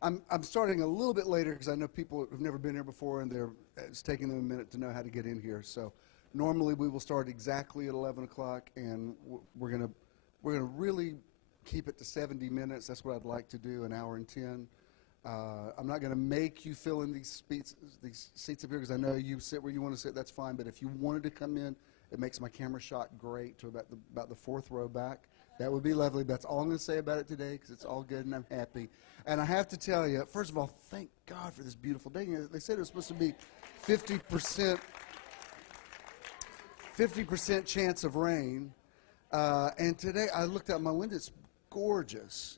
I'm starting a little bit later because I know people have never been here before, and it's taking them a minute to know how to get in here. So normally we will start exactly at 11 o'clock, and we're gonna really keep it to 70 minutes. That's what I'd like to do, an hour and 10. I'm not going to make you fill in these seats up here because I know you sit where you want to sit. That's fine. But if you wanted to come in, it makes my camera shot great to about the fourth row back. That would be lovely. That's all I'm going to say about it today because it's all good and I'm happy. And I have to tell you, first of all, thank God for this beautiful day. They said it was supposed to be 50% chance of rain. And today I looked out my window. It's gorgeous.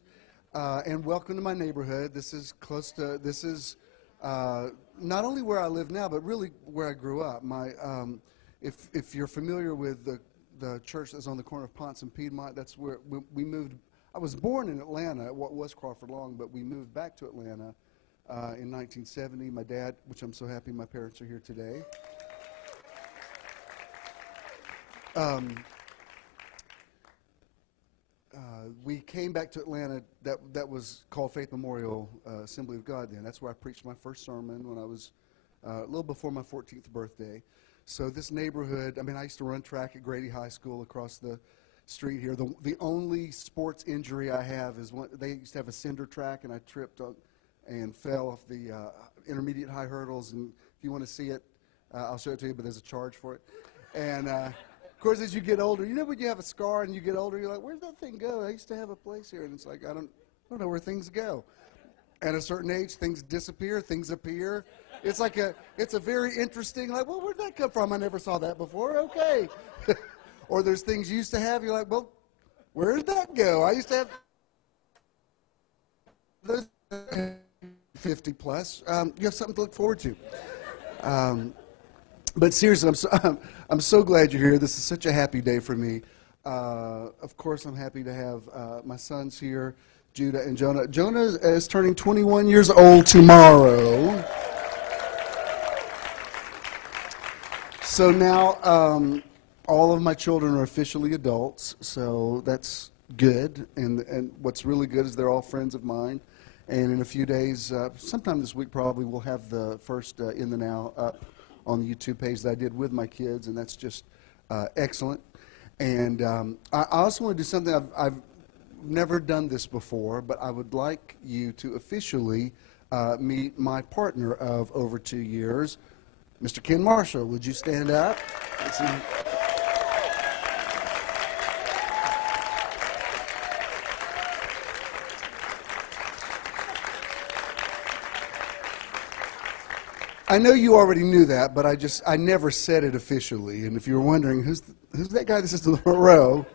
And welcome to my neighborhood. This is not only where I live now, but really where I grew up. If you're familiar with the church that's on the corner of Ponce and Piedmont, that's where we moved. I was born in Atlanta, what was Crawford Long, but we moved back to Atlanta in 1970. My dad, which I'm so happy my parents are here today. We came back to Atlanta. That was called Faith Memorial Assembly of God then. That's where I preached my first sermon when I was a little before my 14th birthday. So this neighborhood, I used to run track at Grady High School across the street here. The only sports injury I have is they used to have a cinder track, and I tripped and fell off the intermediate high hurdles. And if you want to see it, I'll show it to you, but there's a charge for it. And of course, as you get older, when you have a scar and you get older, you're like, where'd that thing go? I used to have a place here. And it's like, I don't know where things go. At a certain age, things disappear, things appear. It's a very interesting, like, well, where'd that come from? I never saw that before. Okay. Or there's things you used to have, you're like, well, where did that go? I used to have those 50 plus. You have something to look forward to. But seriously, I'm so glad you're here. This is such a happy day for me. Of course, I'm happy to have my sons here, Judah and Jonah. Jonah is turning 21 years old tomorrow. So now all of my children are officially adults, so that's good. And what's really good is they're all friends of mine. And in a few days, sometime this week probably, we'll have the first In the Now up on the YouTube page that I did with my kids, and that's just excellent. And I also want to do something I've never done this before, but I would like you to officially meet my partner of over 2 years, Mr. Ken Marshall. Would you stand up? I know you already knew that, but I never said it officially. And if you were wondering, who's that guy that sits in the front row,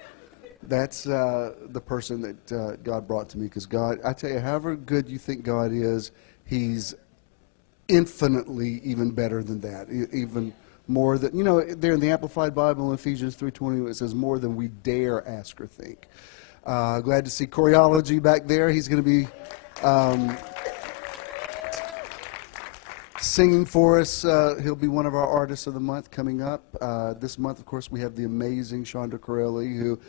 that's the person that God brought to me. Because God, I tell you, however good you think God is, He's infinitely even better than that. Even more than, there in the Amplified Bible in Ephesians 3:20, it says more than we dare ask or think. Glad to see Choreology back there. He's going to be singing for us. He'll be one of our artists of the month coming up. This month, of course, we have the amazing Shonda Corelli, who,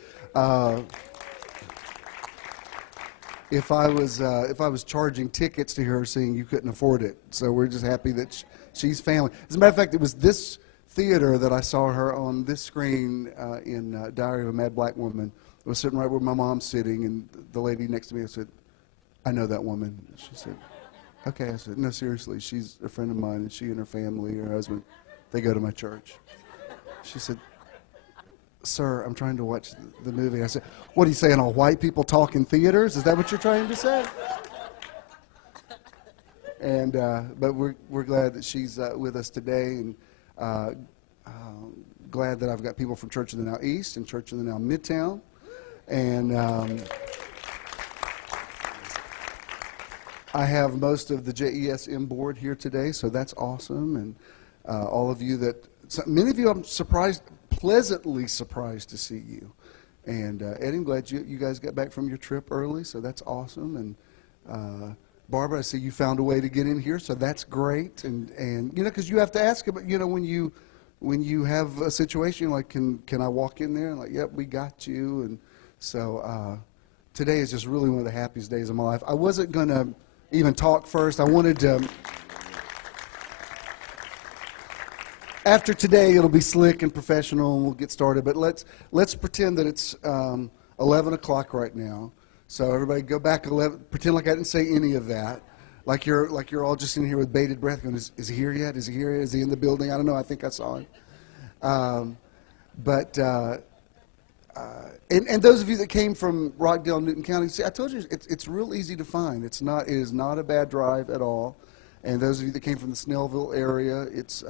if I was charging tickets to hear her sing, you couldn't afford it. So we're just happy that she's family. As a matter of fact, it was this theater that I saw her on this screen in Diary of a Mad Black Woman. I was sitting right where my mom's sitting, and the lady next to me, I said, "I know that woman." She said, "Okay." I said, "No, seriously, she's a friend of mine, and she and her family, her husband, they go to my church." She said, "Sir, I'm trying to watch the movie." I said, "What are you saying, all white people talk in theaters? Is that what you're trying to say?" And but we're glad that she's with us today, and glad that I've got people from Church of the Now East and Church of the Now Midtown, and I have most of the JESM board here today, so that's awesome. And all of you many of you, I'm pleasantly surprised to see you. And Eddie, I'm glad you guys got back from your trip early, so that's awesome. And Barbara, I see you found a way to get in here, so that's great. And because you have to ask about, when you have a situation like, can I walk in there? And like, yep, we got you. And so today is just really one of the happiest days of my life. I wasn't going to even talk first. I wanted to. After today, it'll be slick and professional, and we'll get started. But let's pretend that it's 11 o'clock right now. So everybody, go back 11. Pretend like I didn't say any of that. Like you're all just in here with bated breath, going, "Is he here yet? Is he here yet? Is he in the building? I don't know. I think I saw him." And those of you that came from Rockdale, Newton County, see, I told you it's real easy to find. It is not a bad drive at all. And those of you that came from the Snellville area, it's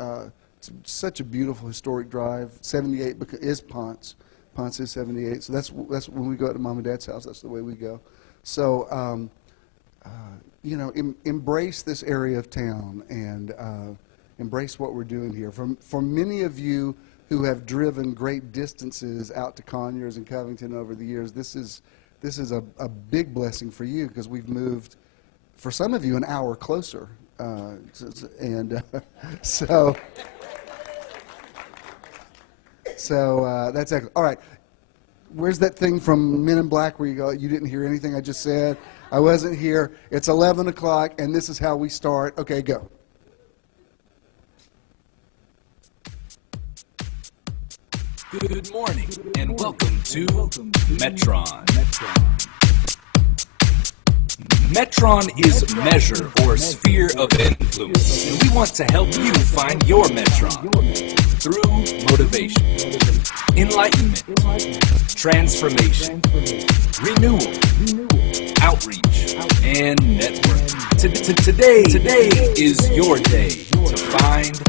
such a beautiful historic drive. 78 is Ponce. Ponce is 78. So that's when we go out to Mom and Dad's house. That's the way we go. So embrace this area of town and embrace what we're doing here. For many of you who have driven great distances out to Conyers and Covington over the years, this is a big blessing for you, because we've moved, for some of you, an hour closer. So that's excellent. All right. Where's that thing from Men in Black where you go, "You didn't hear anything I just said"? I wasn't here. It's 11 o'clock, and this is how we start. Okay, go. Good morning, and welcome to Metron. Metron is measure or sphere of influence, and we want to help you find your Metron through motivation, enlightenment, transformation, renewal, outreach, and network. Today is your day to find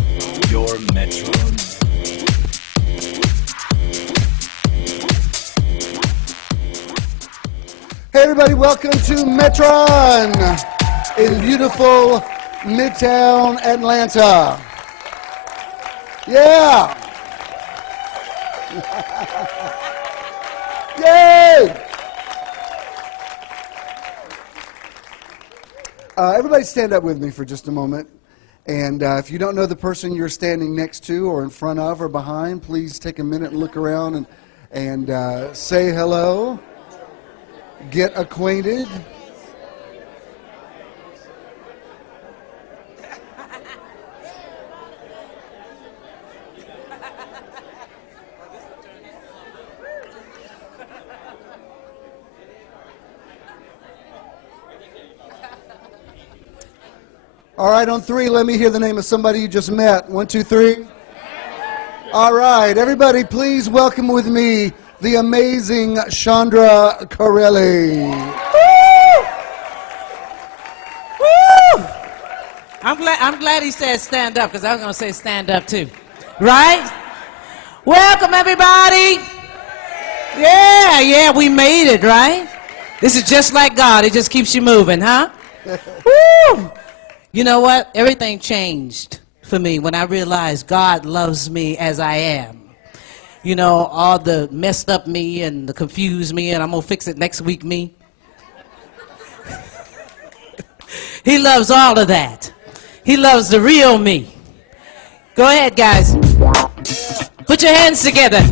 your Metron. Hey everybody, welcome to Metron in beautiful Midtown Atlanta. Yeah! Yay! Everybody stand up with me for just a moment. And if you don't know the person you're standing next to or in front of or behind, please take a minute and look around and say hello. Get acquainted. All right, on three, let me hear the name of somebody you just met. 1, 2, 3. All right, everybody, please welcome with me the amazing Chandra Corelli. Woo! Woo! I'm glad he said stand up, because I was going to say stand up too. Right? Welcome, everybody. Yeah, we made it, right? This is just like God. It just keeps you moving, huh? Woo! You know what? Everything changed for me when I realized God loves me as I am. You know, all the messed up me and the confused me, and I'm going to fix it next week me. He loves all of that. He loves the real me. Go ahead, guys. Put your hands together.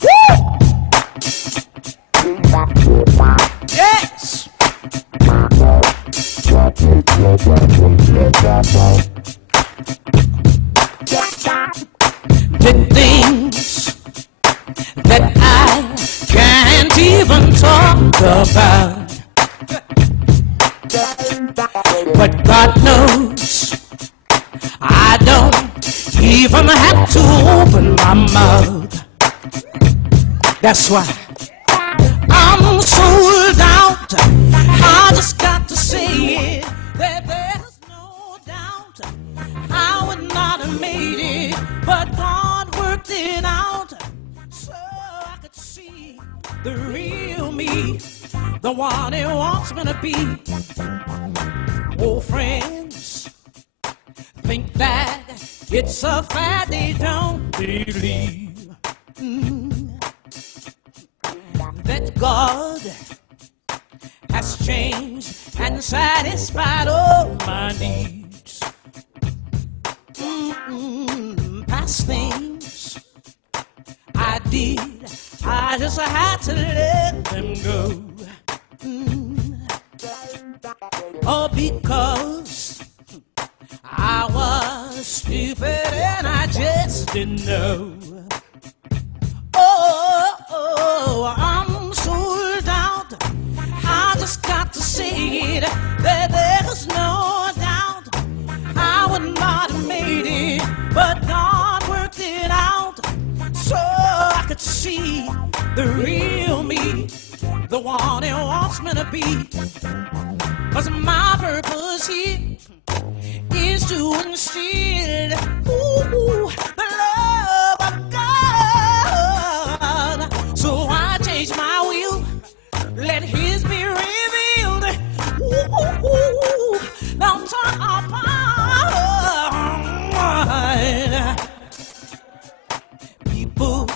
Woo! Yes! The things that I can't even talk about, but God knows I don't even have to open my mouth. That's why I'm sold out. I just got to say it, that there's no doubt I would not have made it, but God worked it out so I could see the real me, the one He wants me to be. Oh, friends think that it's a fact they don't believe. That God has changed and satisfied all my needs. Past things I did, I I just had to let them go. Oh, because I was stupid and I just didn't know. Oh, I'm sold out. I just got to say it, that there's no doubt I would not have made it, but God worked it out so I could see the real me, the one He wants me to be. 'Cause my purpose here is to instill the love of God. So I change my will, let His be revealed. Don't turn apart. People,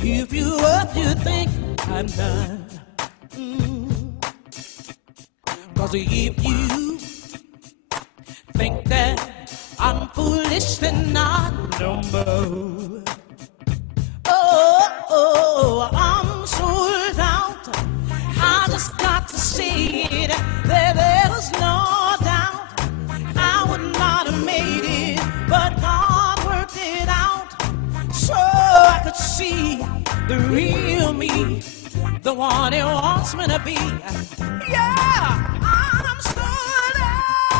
if you what you think I'm done. 'Cause if you think that I'm foolish, then not no more. Oh, I'm sold out. I just got to say it, that there's no doubt I would not have made it, but God worked it out so I could see the real me, the one He wants me to be. Yeah, I'm sold out.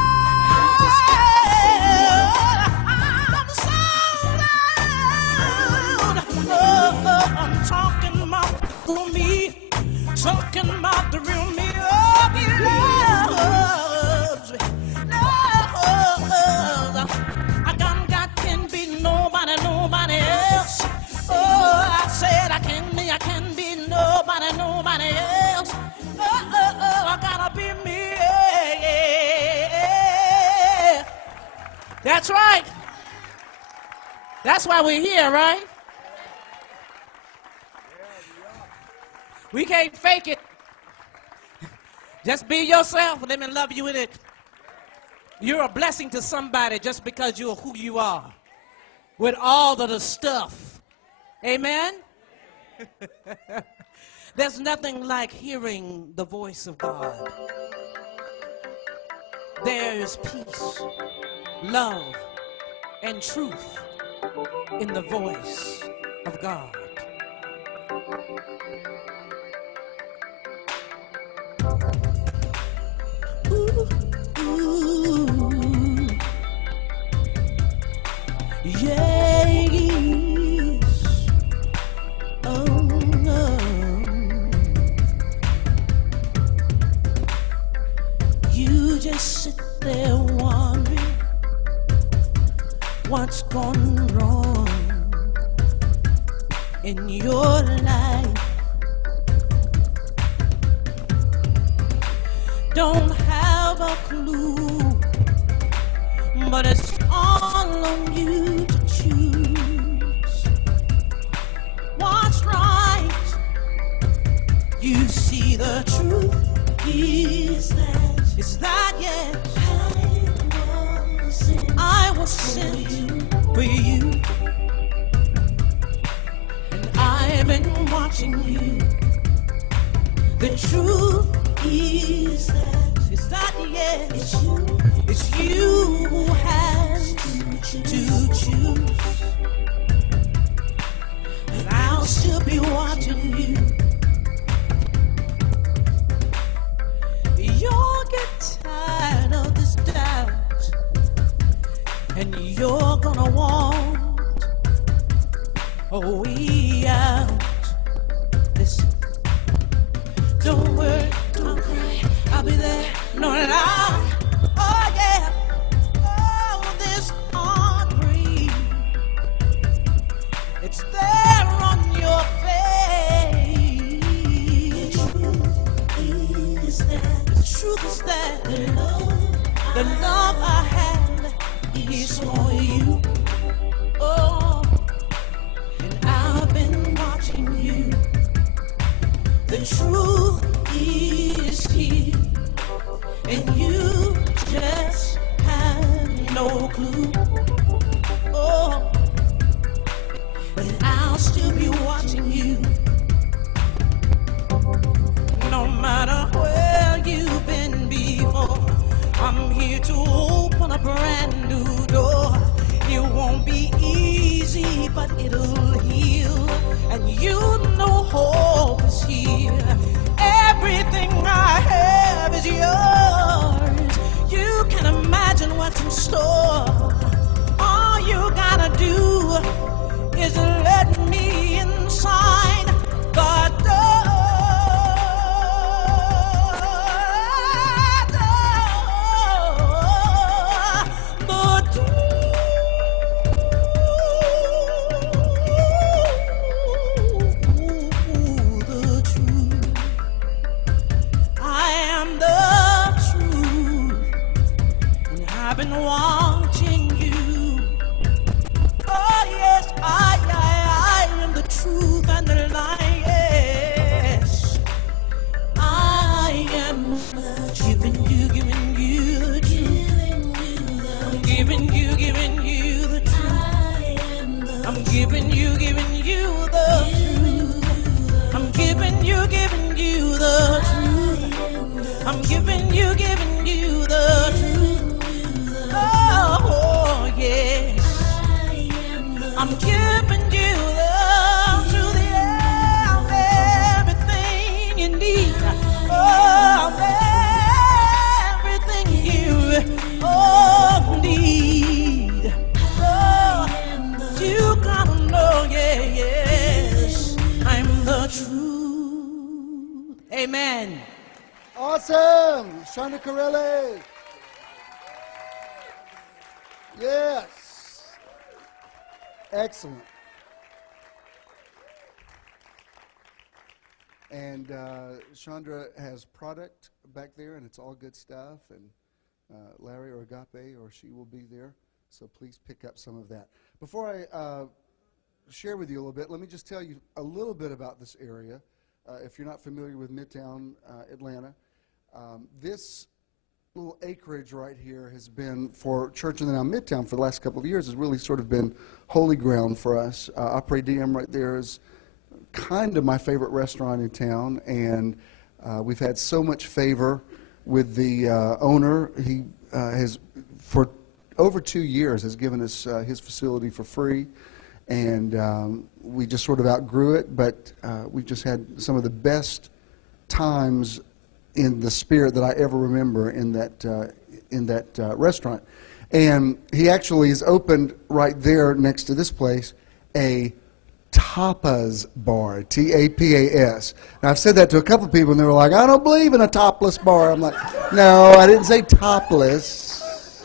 I'm sold out. Oh, I'm talking about the me, talking about the real me. Oh, He loves me. Loves. I can be nobody else. Oh, I said I can be nobody else. Oh, I gotta be me. That's right. That's why we're here, right? We can't fake it. Just be yourself. Let me love you in it. You're a blessing to somebody just because you're who you are, with all of the stuff. Amen? There's nothing like hearing the voice of God. There is peace, love, and truth in the voice of God. Ooh, ooh, yes. Oh no. You just sit there wondering what's gone wrong in your life. Don't have a clue, but it's all on you to choose what's right. You see the truth is that yes, I was sent for you, and I've been watching you. The truth is that yes, it's you who has to choose, and I'll still be watching you. You'll get tired of this doubt, and you're gonna want a way out. Listen, don't worry, don't cry, I'll be there, no lie. Oh yeah, oh this heartbreak, it's there on your face. The truth is that the love I have is for you. Oh, and I've been watching you. The truth is here, and you just have no clue. Oh, but I'll still be watching you. you to open a brand new door. It won't be easy, but it'll heal. And you know hope is here. Everything I have is yours. You can imagine what's in store. All you gotta do is let me inside the door. I've been watching you. Oh yes, I am the truth and the light. Yes, I am giving you the truth. I'm giving you the truth. I'm giving you the truth. I'm giving you the truth. I'm giving you the truth. Oh, yes. I'm giving you the truth, everything you need. Oh, everything you need. Oh, you gotta know, yes, I'm the truth. Amen. Awesome. Shonda Corelli. Yes. Excellent. And Chandra has product back there, and it's all good stuff. And Larry or Agape or she will be there, so please pick up some of that. Before I share with you a little bit, let me just tell you a little bit about this area. If you're not familiar with Midtown Atlanta, this little acreage right here has been, for Church in the Now Midtown for the last couple of years, has really sort of been holy ground for us. Opry Diem right there is kind of my favorite restaurant in town, and we've had so much favor with the owner. He has, for over 2 years, has given us his facility for free, and we just sort of outgrew it, but we just had some of the best times in the spirit that I ever remember in that restaurant. And he actually has opened right there next to this place a tapas bar, T-A-P-A-S. Now, I've said that to a couple of people, and they were like, I don't believe in a topless bar. I'm like, no, I didn't say topless.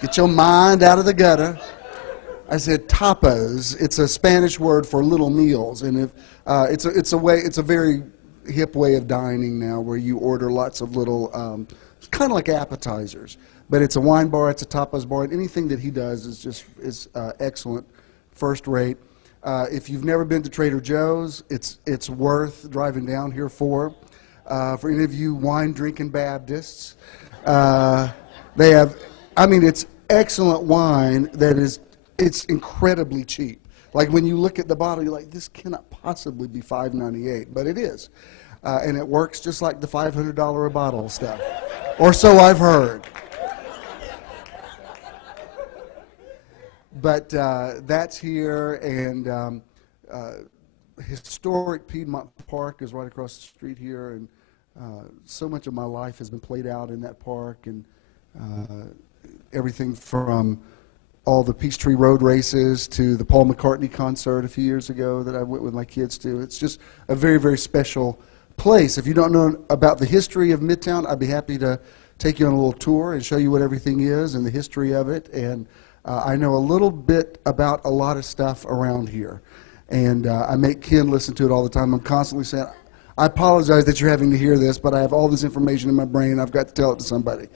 Get your mind out of the gutter. I said tapas. It's a Spanish word for little meals, and if it's a very hip way of dining now, where you order lots of little, kind of like appetizers. But it's a wine bar, it's a tapas bar, and anything that he does is excellent, first rate. If you've never been to Trader Joe's, it's worth driving down here for. For any of you wine-drinking Baptists, they have, it's excellent wine that it's incredibly cheap. Like when you look at the bottle, you're like, this cannot possibly be $5.98, but it is. And it works just like the $500 a bottle stuff. Or so I've heard. But that's here, and historic Piedmont Park is right across the street here, and so much of my life has been played out in that park, and everything from all the Peachtree Road races to the Paul McCartney concert a few years ago that I went with my kids to. It's just a very, very special place. If you don't know about the history of Midtown, I'd be happy to take you on a little tour and show you what everything is and the history of it. And I know a little bit about a lot of stuff around here. And I make Ken listen to it all the time. I'm constantly saying, I apologize that you're having to hear this, but I have all this information in my brain. I've got to tell it to somebody.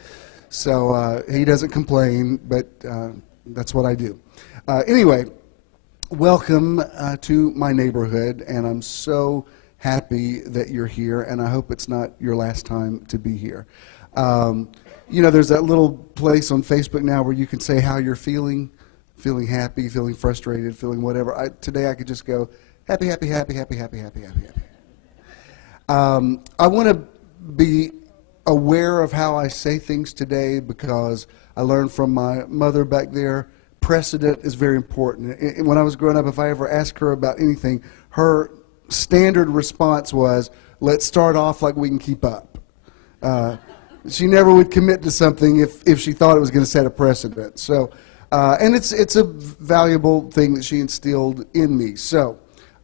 So he doesn't complain, but that's what I do. Anyway, welcome to my neighborhood, and I'm so happy that you're here, and I hope it's not your last time to be here. You know, there's that little place on Facebook now where you can say how you're feeling happy, feeling frustrated, feeling whatever. Today I could just go, happy, happy, happy, happy, happy, happy, happy, happy. I want to be aware of how I say things today because I learned from my mother back there. Precedent is very important. And when I was growing up, if I ever asked her about anything, her standard response was, let's start off like we can keep up. She never would commit to something if she thought it was going to set a precedent. So, and it's a valuable thing that she instilled in me. So,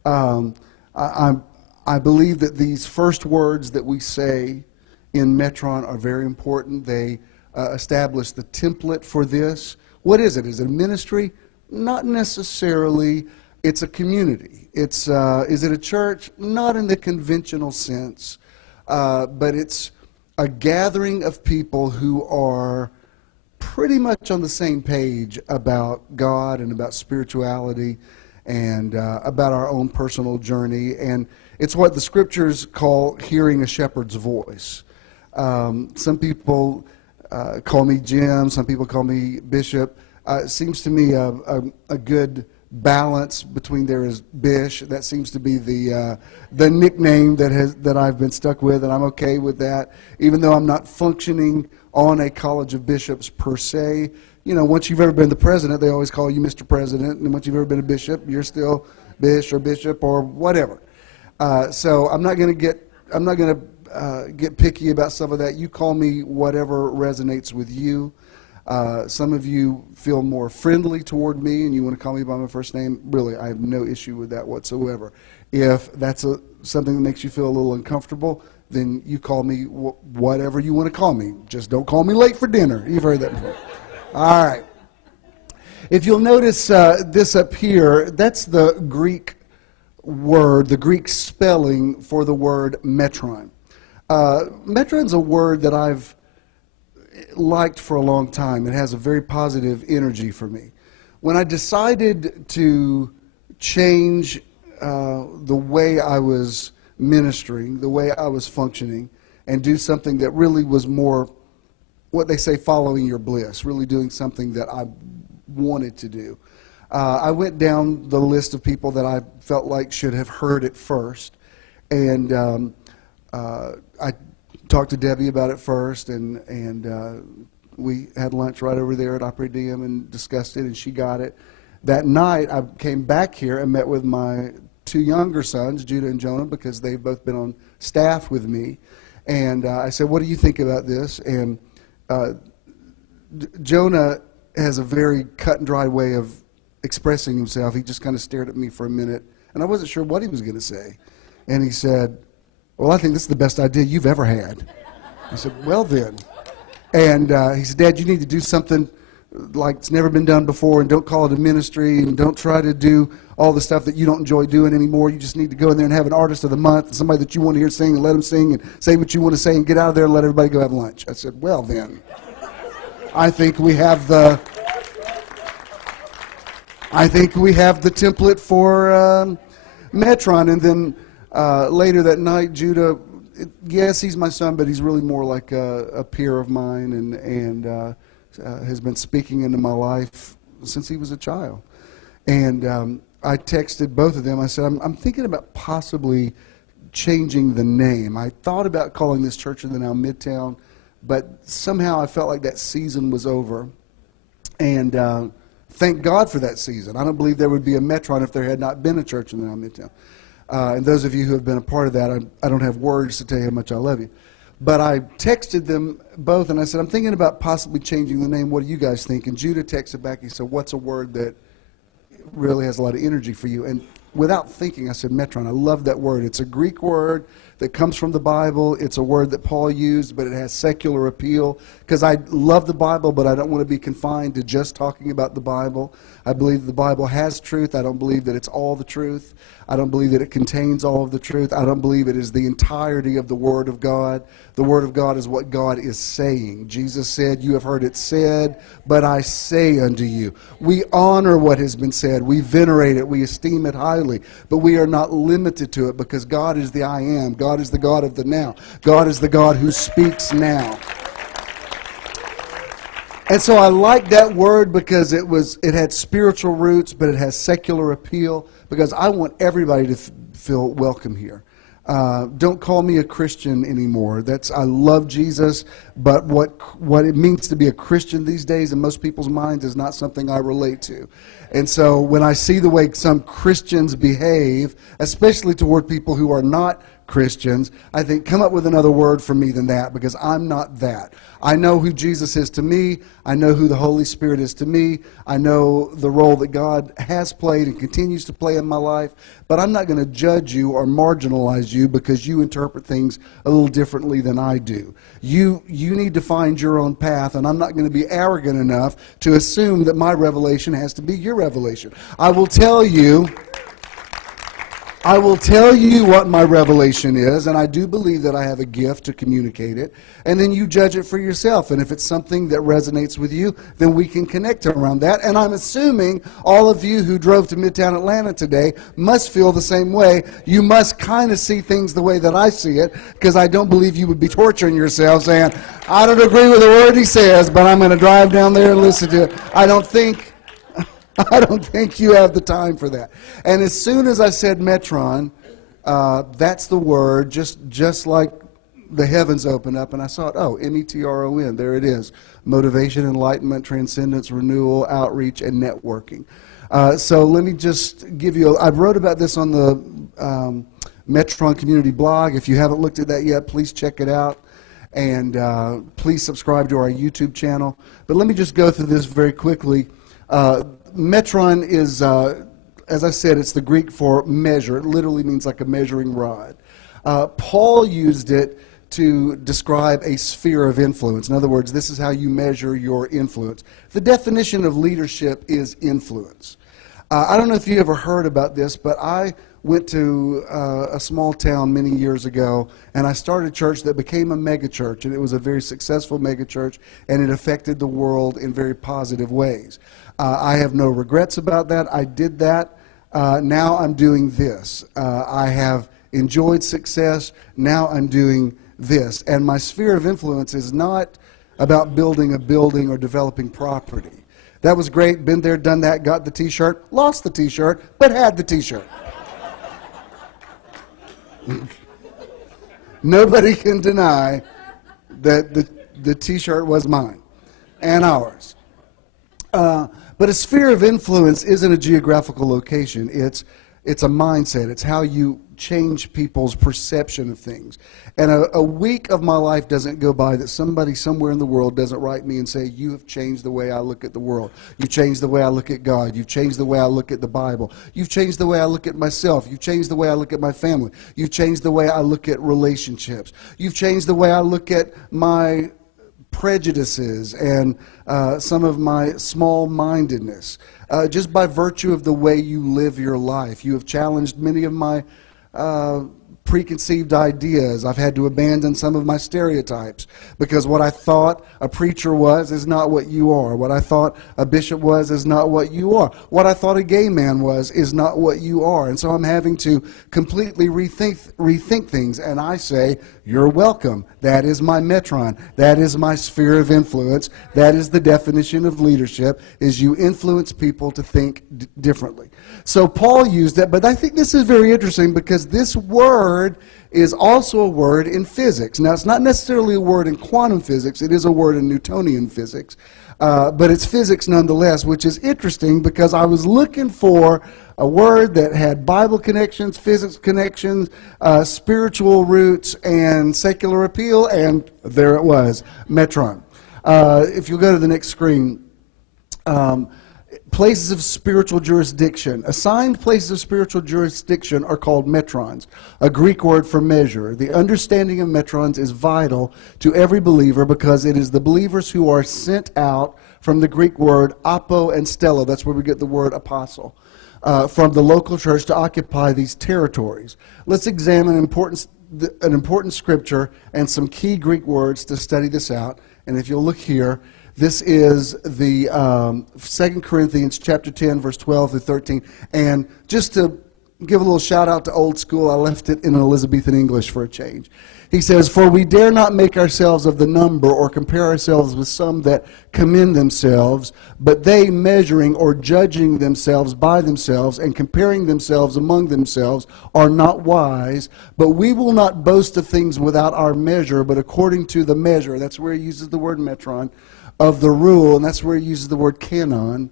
I believe that these first words that we say in Metron are very important. They establish the template for this. What is it? Is it a ministry? Not necessarily. It's a community. Is it a church? Not in the conventional sense, but it's a gathering of people who are pretty much on the same page about God and about spirituality and about our own personal journey. And it's what the scriptures call hearing a shepherd's voice. Some people call me Jim. Some people call me Bishop. It seems to me a good balance between there is Bish. That seems to be the nickname that I've been stuck with, and I'm okay with that. Even though I'm not functioning on a college of bishops per se. You know, once you've ever been the president, they always call you Mr. President, and once you've ever been a bishop, you're still Bish or Bishop or whatever. So I'm not going to get picky about some of that. You call me whatever resonates with you. Some of you feel more friendly toward me and you want to call me by my first name. Really, I have no issue with that whatsoever. If that's something that makes you feel a little uncomfortable, then you call me whatever you want to call me. Just don't call me late for dinner. You've heard that before. All right. If you'll notice this up here, that's the Greek word, the Greek spelling for the word metron. Metron's a word that I've liked for a long time. It has a very positive energy for me. When I decided to change the way I was ministering, the way I was functioning, and do something that really was more what they say following your bliss, really doing something that I wanted to do. I went down the list of people that I felt like should have heard it first, and I talked to Debbie about it first, and we had lunch right over there at Opry Diem and discussed it, and she got it. That night, I came back here and met with my two younger sons, Judah and Jonah, because they've both been on staff with me. And I said, what do you think about this? And Jonah has a very cut and dry way of expressing himself. He just kind of stared at me for a minute, and I wasn't sure what he was going to say. And he said, well, I think this is the best idea you've ever had. I said, well then. And he said, Dad, you need to do something like it's never been done before, and don't call it a ministry, and don't try to do all the stuff that you don't enjoy doing anymore. You just need to go in there and have an artist of the month, and somebody that you want to hear sing, and let them sing, and say what you want to say, and get out of there and let everybody go have lunch. I said, well then, I think we have the template for Metron. And then later that night, Judah, yes, he's my son, but he's really more like a peer of mine, and has been speaking into my life since he was a child. And I texted both of them. I said, I'm thinking about possibly changing the name. I thought about calling this church in the now Midtown, but somehow I felt like that season was over. And thank God for that season. I don't believe there would be a Metron if there had not been a church in the now Midtown. And those of you who have been a part of that, I don't have words to tell you how much I love you. But I texted them both, and I said, I'm thinking about possibly changing the name. What do you guys think? And Judah texted back. He said, what's a word that really has a lot of energy for you? And without thinking, I said, Metron. I love that word. It's a Greek word that comes from the Bible. It's a word that Paul used, but it has secular appeal. Because I love the Bible, but I don't want to be confined to just talking about the Bible. I believe the Bible has truth. I don't believe that it's all the truth. I don't believe that it contains all of the truth. I don't believe it is the entirety of the Word of God. The Word of God is what God is saying. Jesus said, you have heard it said, but I say unto you. We honor what has been said. We venerate it. We esteem it highly. But we are not limited to it because God is the I am. God is the God of the now. God is the God who speaks now. And so I like that word because it had spiritual roots, but it has secular appeal, because I want everybody to feel welcome here. Don't call me a Christian anymore. I love Jesus, but what it means to be a Christian these days in most people's minds is not something I relate to. And so when I see the way some Christians behave, especially toward people who are not Christians, I think, come up with another word for me than that, because I'm not that. I know who Jesus is to me. I know who the Holy Spirit is to me. I know the role that God has played and continues to play in my life. But I'm not going to judge you or marginalize you because you interpret things a little differently than I do. You need to find your own path, and I'm not going to be arrogant enough to assume that my revelation has to be your revelation. I will tell you what my revelation is, and I do believe that I have a gift to communicate it, and then you judge it for yourself. And if it's something that resonates with you, then we can connect around that. And I'm assuming all of you who drove to Midtown Atlanta today must feel the same way. You must kind of see things the way that I see it, because I don't believe you would be torturing yourself saying, I don't agree with the word he says, but I'm going to drive down there and listen to it. I don't think you have the time for that. And as soon as I said Metron, that's the word, just like the heavens opened up, and I saw it. Oh, Metron, there it is. Motivation, enlightenment, transcendence, renewal, outreach, and networking. So let me just give you, I wrote about this on the Metron community blog. If you haven't looked at that yet, please check it out. And please subscribe to our YouTube channel. But let me just go through this very quickly. Metron is, as I said, it's the Greek for measure. It literally means like a measuring rod. Paul used it to describe a sphere of influence. In other words, this is how you measure your influence. The definition of leadership is influence. I don't know if you ever heard about this, but I went to a small town many years ago, and I started a church that became a mega church, and it was a very successful mega church, and it affected the world in very positive ways. I have no regrets about that. I did that. Now I'm doing this. I have enjoyed success. Now I'm doing this. And my sphere of influence is not about building a building or developing property. That was great. Been there, done that, got the T-shirt, lost the T-shirt, but had the T-shirt. Nobody can deny that the T-shirt was mine and ours. But a sphere of influence isn't a geographical location. It's a mindset. It's how you change people's perception of things. And a week of my life doesn't go by that somebody somewhere in the world doesn't write me and say, you have changed the way I look at the world. You've changed the way I look at God. You've changed the way I look at the Bible. You've changed the way I look at myself. You've changed the way I look at my family. You've changed the way I look at relationships. You've changed the way I look at my prejudices and some of my small-mindedness. Just by virtue of the way you live your life. You have challenged many of my preconceived ideas. I've had to abandon some of my stereotypes because what I thought a preacher was is not what you are. What I thought a bishop was is not what you are. What I thought a gay man was is not what you are. And so I'm having to completely rethink things. And I say, you're welcome. That is my Metron. That is my sphere of influence. That is the definition of leadership, is you influence people to think differently. So Paul used it, but I think this is very interesting because this word is also a word in physics. Now, it's not necessarily a word in quantum physics. It is a word in Newtonian physics. But it's physics nonetheless, which is interesting because I was looking for a word that had Bible connections, physics connections, spiritual roots, and secular appeal, and there it was, Metron. If you go to the next screen, places of spiritual jurisdiction. Assigned places of spiritual jurisdiction are called metrons, a Greek word for measure. The understanding of metrons is vital to every believer because it is the believers who are sent out from the Greek word apo and stello. That's where we get the word apostle. From the local church to occupy these territories. Let's examine an important scripture and some key Greek words to study this out. And if you'll look here, this is the 2 Corinthians chapter 10, verse 12 through 13. And just to give a little shout out to old school. I left it in Elizabethan English for a change. He says, "For we dare not make ourselves of the number or compare ourselves with some that commend themselves, but they measuring or judging themselves by themselves and comparing themselves among themselves are not wise. But we will not boast of things without our measure, but according to the measure." That's where he uses the word metron, "of the rule," and that's where he uses the word canon,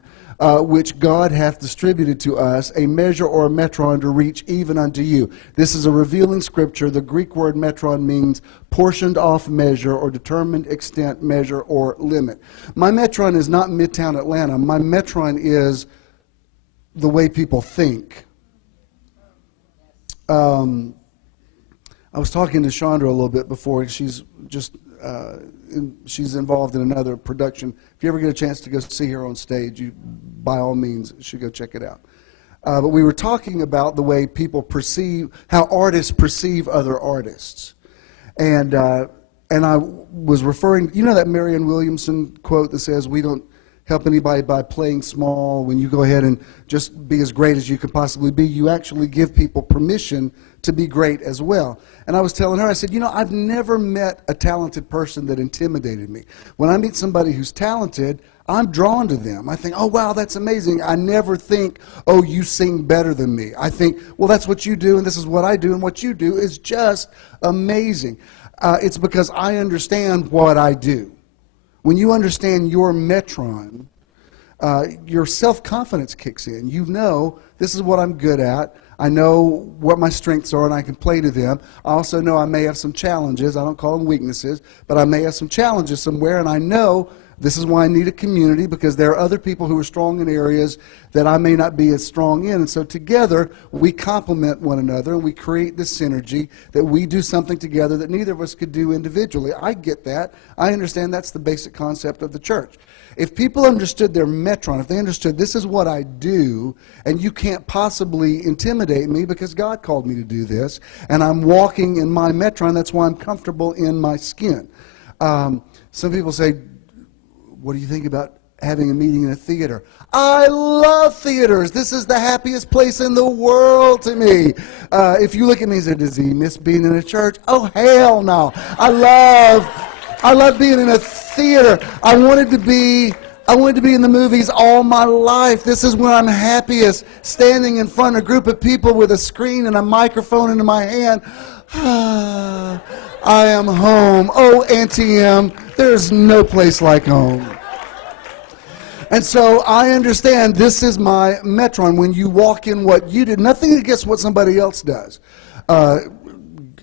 "which God hath distributed to us, a measure or a metron to reach even unto you." This is a revealing scripture. The Greek word metron means portioned off measure or determined extent, measure, or limit. My metron is not Midtown Atlanta. My metron is the way people think. I was talking to Chandra a little bit before. She's involved in another production. If you ever get a chance to go see her on stage, you, by all means, should go check it out. But we were talking about the way people perceive, how artists perceive other artists. And I was referring, you know that Marianne Williamson quote that says, "We don't help anybody by playing small. When you go ahead and just be as great as you can possibly be, you actually give people permission to be great as well." And I was telling her, I said, I've never met a talented person that intimidated me. When I meet somebody who's talented, I'm drawn to them. I think, oh, wow, that's amazing. I never think, oh, you sing better than me. I think, well, that's what you do, and this is what I do, and what you do is just amazing. It's because I understand what I do. When you understand your metron, your self-confidence kicks in. You know, this is what I'm good at. I know what my strengths are, and I can play to them. I also know I may have some challenges. I don't call them weaknesses, but I may have some challenges somewhere, and I know this is why I need a community, because there are other people who are strong in areas that I may not be as strong in. And so together, we complement one another, and we create this synergy that we do something together that neither of us could do individually. I get that. I understand that's the basic concept of the church. If people understood their metron, if they understood this is what I do, and you can't possibly intimidate me because God called me to do this, and I'm walking in my metron, that's why I'm comfortable in my skin. Some people say, what do you think about having a meeting in a theater? I love theaters. This is the happiest place in the world to me. If you look at me and say, does he miss being in a church? Oh, hell no. I love being in a theater. I wanted to be in the movies all my life. This is when I'm happiest, standing in front of a group of people with a screen and a microphone in my hand. I am home. Oh, Auntie M, there's no place like home. And so I understand this is my metron. When you walk in what you did, nothing against what somebody else does.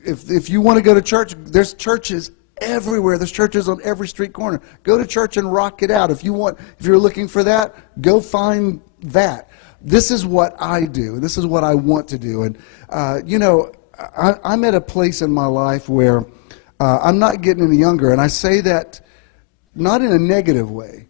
If you want to go to church, there's churches everywhere. There's churches on every street corner. Go to church and rock it out. If you're looking for that, go find that. This is what I do. This is what I want to do. And I'm at a place in my life where I'm not getting any younger, and I say that not in a negative way.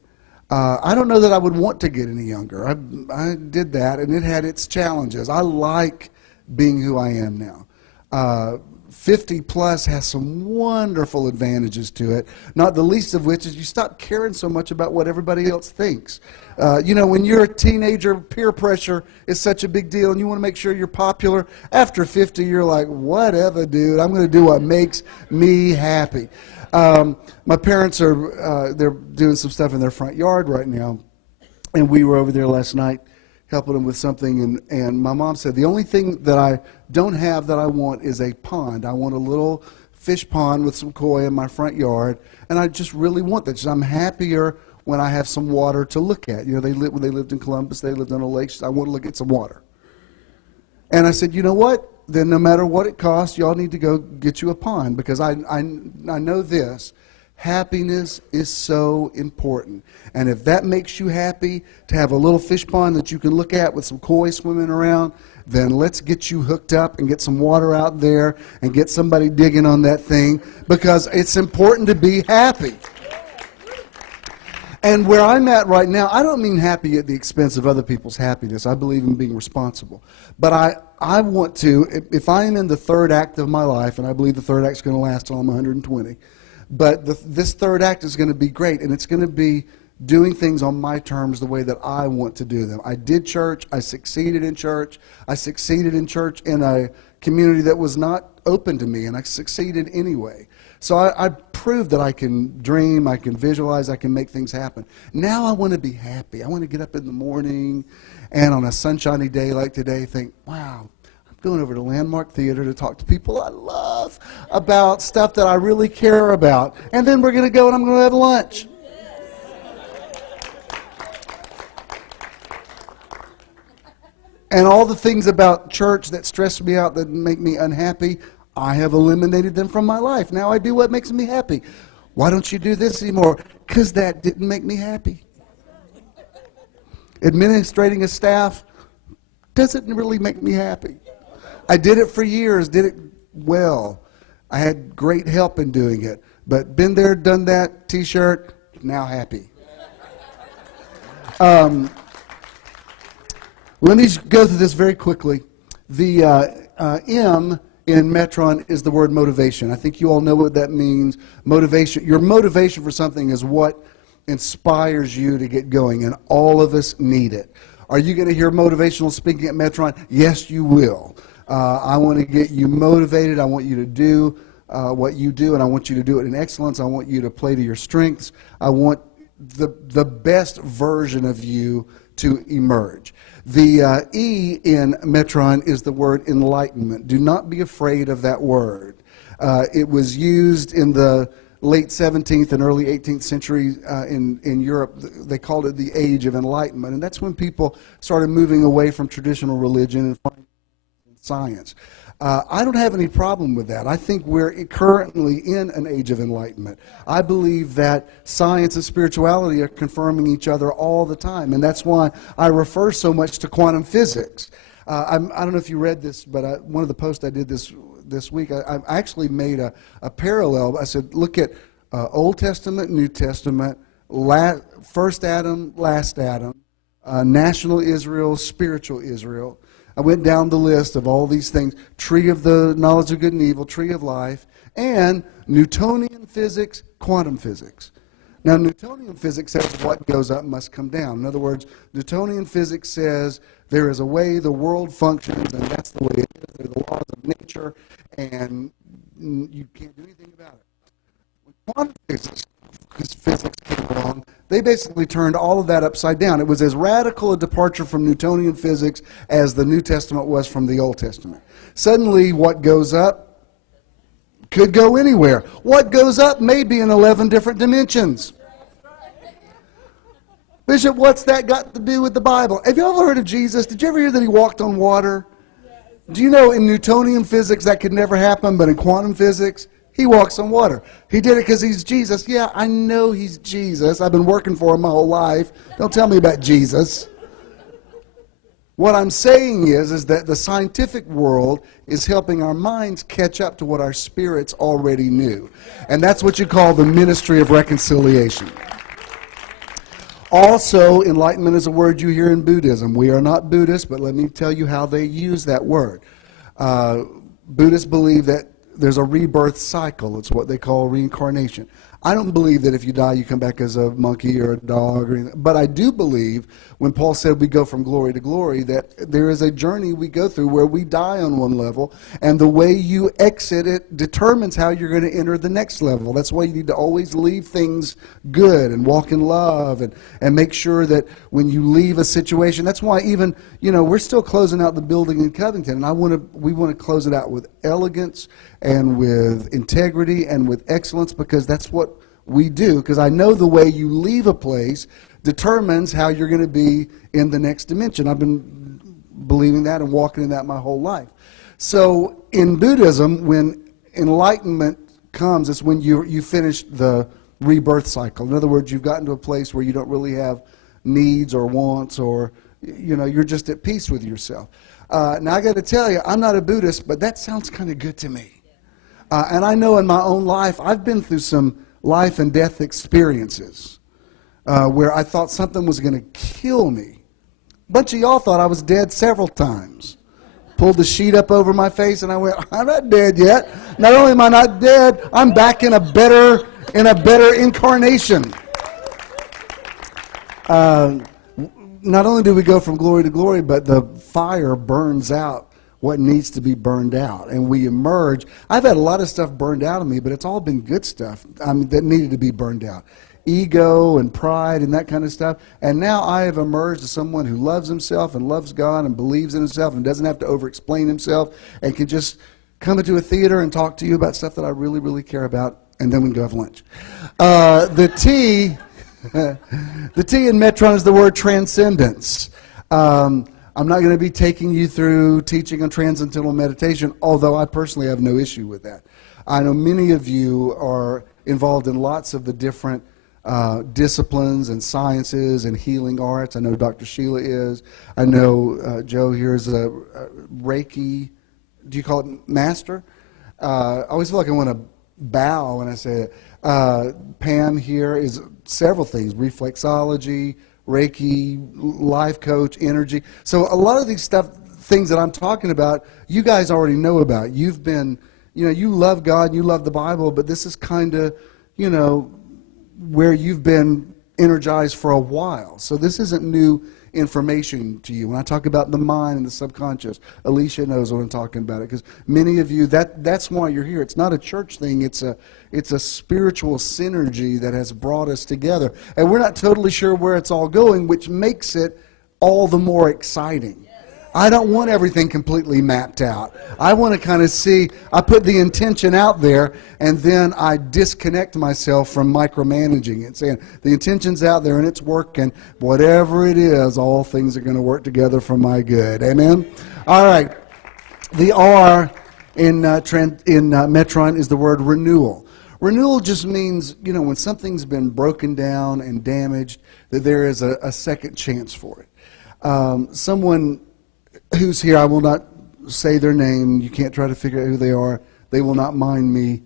I don't know that I would want to get any younger. I did that, and it had its challenges. I like being who I am now. 50 plus has some wonderful advantages to it, not the least of which is you stop caring so much about what everybody else thinks. When you're a teenager, peer pressure is such a big deal, and you want to make sure you're popular. After 50, you're like, whatever, dude. I'm going to do what makes me happy. My parents they're doing some stuff in their front yard right now, and we were over there last night helping them with something, and my mom said, the only thing that I don't have that I want is a pond. I want a little fish pond with some koi in my front yard, and I just really want that. I'm happier when I have some water to look at. When they lived in Columbus, they lived on a lake. She said, I want to look at some water. And I said, you know what? Then no matter what it costs, y'all need to go get you a pond, because I know this. Happiness is so important. And if that makes you happy to have a little fish pond that you can look at with some koi swimming around, then let's get you hooked up and get some water out there and get somebody digging on that thing, because it's important to be happy. And where I'm at right now, I don't mean happy at the expense of other people's happiness. I believe in being responsible. But I want to, if I am in the third act of my life, and I believe the third act is going to last till I'm 120, but this third act is going to be great, and it's going to be doing things on my terms the way that I want to do them. I did church. I succeeded in church. I succeeded in church in a community that was not open to me, and I succeeded anyway. So I proved that I can dream, I can visualize, I can make things happen. Now I want to be happy. I want to get up in the morning and on a sunshiny day like today think, wow, I'm going over to Landmark Theater to talk to people I love about stuff that I really care about. And then we're going to go and I'm going to have lunch. And all the things about church that stress me out, that make me unhappy, I have eliminated them from my life. Now I do what makes me happy. Why don't you do this anymore? Because that didn't make me happy. Administrating a staff doesn't really make me happy. I did it for years, did it well. I had great help in doing it. But been there, done that, t-shirt, now happy. Let me go through this very quickly. The M in Metron is the word motivation. I think you all know what that means. Motivation. Your motivation for something is what inspires you to get going, and all of us need it. Are you going to hear motivational speaking at Metron? Yes, you will. I want to get you motivated. I want you to do what you do, and I want you to do it in excellence. I want you to play to your strengths. I want the best version of you to emerge. The E in Metron is the word enlightenment. Do not be afraid of that word. It was used in the late 17th and early 18th century in Europe. They called it the Age of Enlightenment. And that's when people started moving away from traditional religion and finding science. I don't have any problem with that. I think we're currently in an age of enlightenment. I believe that science and spirituality are confirming each other all the time, and that's why I refer so much to quantum physics. I don't know if you read this, but one of the posts I did this week, I actually made a parallel. I said, look at Old Testament, New Testament, first Adam, last Adam, national Israel, spiritual Israel. I went down the list of all these things: tree of the knowledge of good and evil, tree of life, and Newtonian physics, quantum physics. Now, Newtonian physics says what goes up must come down. In other words, Newtonian physics says there is a way the world functions, and that's the way it is. They're the laws of nature, and you can't do anything about it. When quantum physics came along, they basically turned all of that upside down. It was as radical a departure from Newtonian physics as the New Testament was from the Old Testament. Suddenly, what goes up could go anywhere. What goes up may be in 11 different dimensions. Bishop, what's that got to do with the Bible? Have you ever heard of Jesus? Did you ever hear that he walked on water? Do you know in Newtonian physics that could never happen, but in quantum physics, he walks on water. He did it because he's Jesus. Yeah, I know he's Jesus. I've been working for him my whole life. Don't tell me about Jesus. What I'm saying is that the scientific world is helping our minds catch up to what our spirits already knew. And that's what you call the ministry of reconciliation. Also, enlightenment is a word you hear in Buddhism. We are not Buddhists, but let me tell you how they use that word. Buddhists believe that there's a rebirth cycle. It's what they call reincarnation. I don't believe that if you die, you come back as a monkey or a dog, or anything. But I do believe when Paul said we go from glory to glory, that there is a journey we go through where we die on one level, and the way you exit it determines how you're going to enter the next level. That's why you need to always leave things good and walk in love and make sure that when you leave a situation, that's why even, we're still closing out the building in Covington, and we want to close it out with elegance and with integrity and with excellence, because that's what we do. Because I know the way you leave a place determines how you're going to be in the next dimension. I've been believing that and walking in that my whole life. So in Buddhism, when enlightenment comes, it's when you finish the rebirth cycle. In other words, you've gotten to a place where you don't really have needs or wants, or you're just at peace with yourself. Now I got to tell you, I'm not a Buddhist, but that sounds kind of good to me. And I know in my own life, I've been through some life and death experiences where I thought something was going to kill me. A bunch of y'all thought I was dead several times. Pulled the sheet up over my face and I went, I'm not dead yet. Not only am I not dead, I'm back in a better incarnation. Not only do we go from glory to glory, but the fire burns out what needs to be burned out, and we emerge. I've had a lot of stuff burned out of me, but it's all been good stuff that needed to be burned out. Ego and pride and that kind of stuff. And now I have emerged as someone who loves himself and loves God and believes in himself and doesn't have to over-explain himself and can just come into a theater and talk to you about stuff that I really, really care about, and then we can go have lunch. The T in Metron is the word transcendence. I'm not going to be taking you through teaching on transcendental meditation, although I personally have no issue with that. I know many of you are involved in lots of the different disciplines and sciences and healing arts. I know Dr. Sheila is. I know Joe here is a Reiki, do you call it master? I always feel like I want to bow when I say it. Pam here is several things, reflexology, Reiki, life coach, energy. So a lot of these things that I'm talking about, you guys already know about. You've been, you love God, you love the Bible, but this is kind of, where you've been energized for a while. So this isn't new information to you. When I talk about the mind and the subconscious, Alicia knows what I'm talking about, because many of you, that's why you're here. It's not a church thing. It's a spiritual synergy that has brought us together. And we're not totally sure where it's all going, which makes it all the more exciting. I don't want everything completely mapped out. I want to kind of see, I put the intention out there, and then I disconnect myself from micromanaging it, saying the intention's out there and it's working. Whatever it is, all things are going to work together for my good. Amen? All right. The R in Metron is the word renewal. Renewal just means, when something's been broken down and damaged, that there is a second chance for it. Someone who's here, I will not say their name. You can't try to figure out who they are. They will not mind me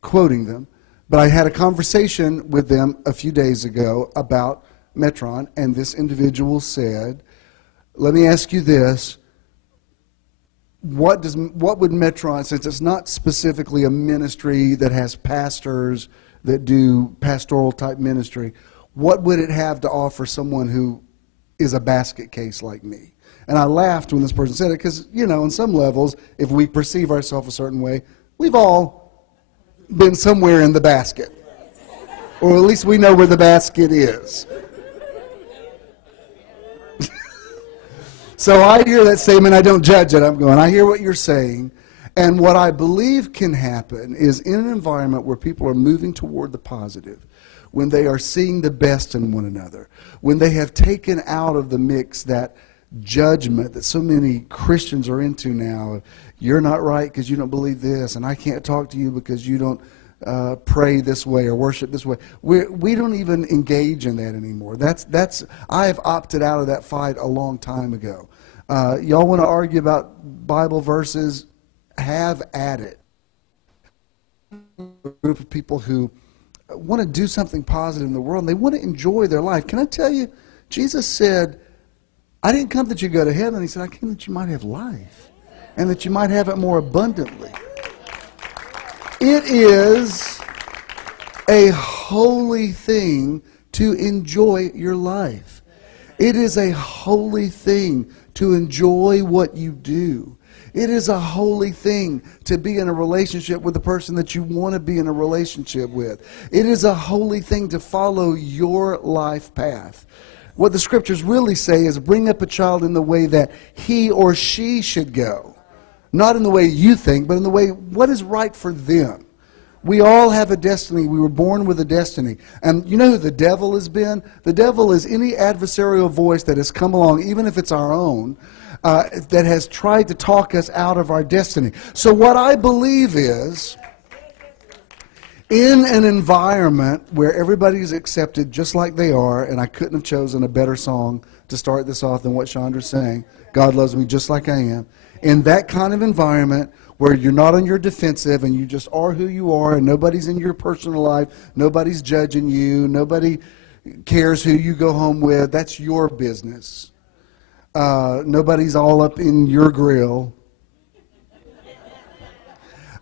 quoting them. But I had a conversation with them a few days ago about Metron, and this individual said, let me ask you this. What would Metron, since it's not specifically a ministry that has pastors that do pastoral type ministry, what would it have to offer someone who is a basket case like me? And I laughed when this person said it because, on some levels, if we perceive ourselves a certain way, we've all been somewhere in the basket. Or at least we know where the basket is. So I hear that statement, I don't judge it. I'm going, I hear what you're saying. And what I believe can happen is in an environment where people are moving toward the positive, when they are seeing the best in one another, when they have taken out of the mix that judgment that so many Christians are into now. You're not right because you don't believe this, and I can't talk to you because you don't pray this way or worship this way. We don't even engage in that anymore. I have opted out of that fight a long time ago. Y'all want to argue about Bible verses? Have at it. A group of people who want to do something positive in the world, and they want to enjoy their life. Can I tell you, Jesus said, I didn't come that you go to heaven. He said, I came that you might have life and that you might have it more abundantly. It is a holy thing to enjoy your life. It is a holy thing to enjoy what you do. It is a holy thing to be in a relationship with the person that you want to be in a relationship with. It is a holy thing to follow your life path. What the scriptures really say is bring up a child in the way that he or she should go. Not in the way you think, but in the way what is right for them. We all have a destiny. We were born with a destiny. And you know who the devil has been? The devil is any adversarial voice that has come along, even if it's our own, that has tried to talk us out of our destiny. So what I believe is, in an environment where everybody is accepted just like they are, and I couldn't have chosen a better song to start this off than what Chandra's saying, God loves me just like I am. In that kind of environment where you're not on your defensive and you just are who you are and nobody's in your personal life, nobody's judging you, nobody cares who you go home with, that's your business. Nobody's all up in your grill.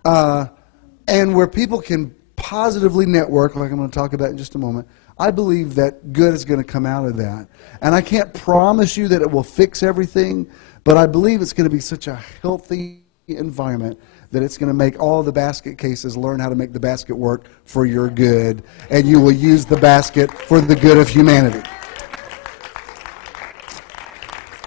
And where people can positively network, like I'm going to talk about in just a moment, I believe that good is going to come out of that. And I can't promise you that it will fix everything, but I believe it's going to be such a healthy environment that it's going to make all the basket cases learn how to make the basket work for your good, and you will use the basket for the good of humanity.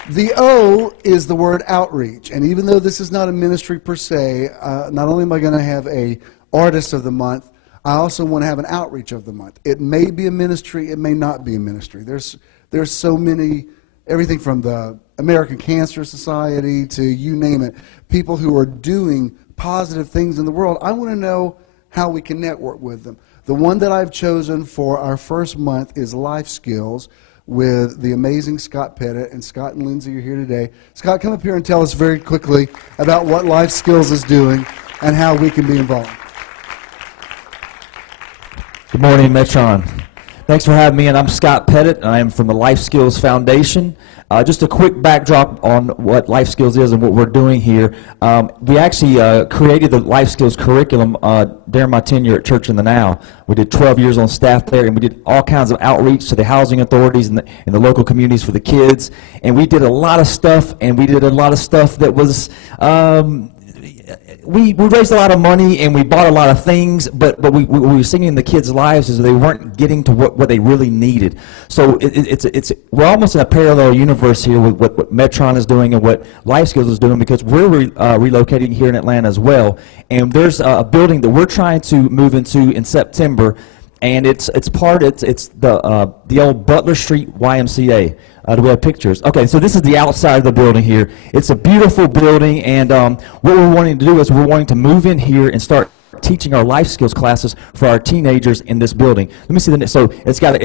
The O is the word outreach, and even though this is not a ministry per se, not only am I going to have a artist of the month, I also want to have an outreach of the month. It may be a ministry, it may not be a ministry. There's so many, everything from the American Cancer Society to you name it, people who are doing positive things in the world. I want to know how we can network with them. The one that I've chosen for our first month is Life Skills with the amazing Scott Pettit. And Scott and Lindsay are here today. Scott, come up here and tell us very quickly about what Life Skills is doing and how we can be involved. Good morning, Metron. Thanks for having me, and I'm Scott Pettit. I am from the Life Skills Foundation. Just a quick backdrop on what Life Skills is and what we're doing here. We actually created the Life Skills curriculum during my tenure at Church in the Now. We did 12 years on staff there, and we did all kinds of outreach to the housing authorities and the local communities for the kids. And we did a lot of stuff, that was we raised a lot of money and we bought a lot of things, but we were seeing in the kids' lives is they weren't getting to what they really needed. So we're almost in a parallel universe here with what Metron is doing and what Life Skills is doing, because we're relocating here in Atlanta as well. And there's a building that we're trying to move into in September, and it's the old Butler Street YMCA. Do we have pictures? Okay, so this is the outside of the building here. It's a beautiful building, and what we're wanting to do is we're wanting to move in here and start teaching our life skills classes for our teenagers in this building. Let me see the so it's got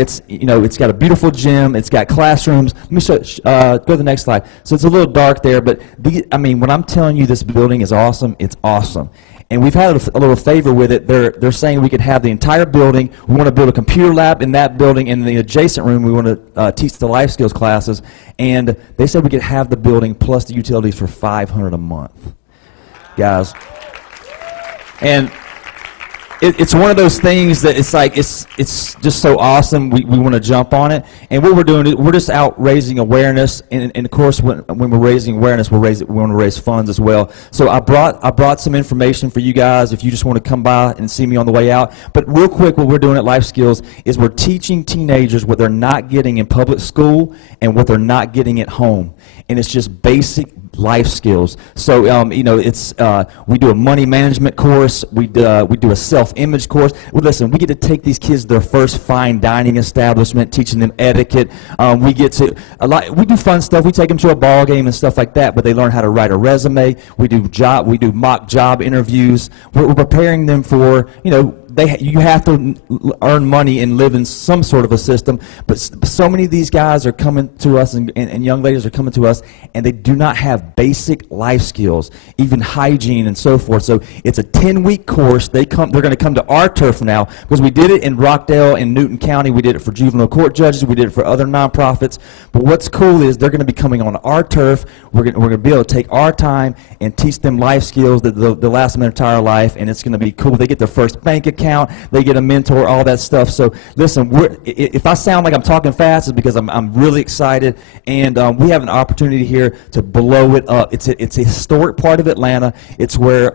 a beautiful gym. It's got classrooms. Let me show. Go to the next slide. So it's a little dark there, but when I'm telling you this building is awesome, it's awesome. And we've had a little favor with it. They're saying we could have the entire building. We want to build a computer lab in that building. In the adjacent room, we want to teach the life skills classes. And they said we could have the building plus the utilities for $500 a month, guys. And it's one of those things that it's just so awesome. We want to jump on it. And what we're doing is we're just out raising awareness. And of course, when we're raising awareness, we want to raise funds as well. So I brought some information for you guys if you just want to come by and see me on the way out. But real quick, what we're doing at Life Skills is we're teaching teenagers what they're not getting in public school and what they're not getting at home. And it's just basic life skills. So we do a money management course. We do a self-image course. Well, listen, we get to take these kids to their first fine dining establishment, teaching them etiquette. We do fun stuff. We take them to a ball game and stuff like that. But they learn how to write a resume. We do mock job interviews. We're preparing them for you have to earn money and live in some sort of a system, but so many of these guys are coming to us, and young ladies are coming to us, and they do not have basic life skills, even hygiene and so forth. So it's a 10-week course. They're going to come to our turf now, because we did it in Rockdale and Newton County. We did it for juvenile court judges. We did it for other nonprofits. But what's cool is they're going to be coming on our turf. We're going to be able to take our time and teach them life skills that they'll last them their entire life, and it's going to be cool. They get their first bank account. They get a mentor, all that stuff. So listen, if I sound like I'm talking fast, it's because I'm really excited, and we have an opportunity here to blow it up. It's a historic part of Atlanta. It's where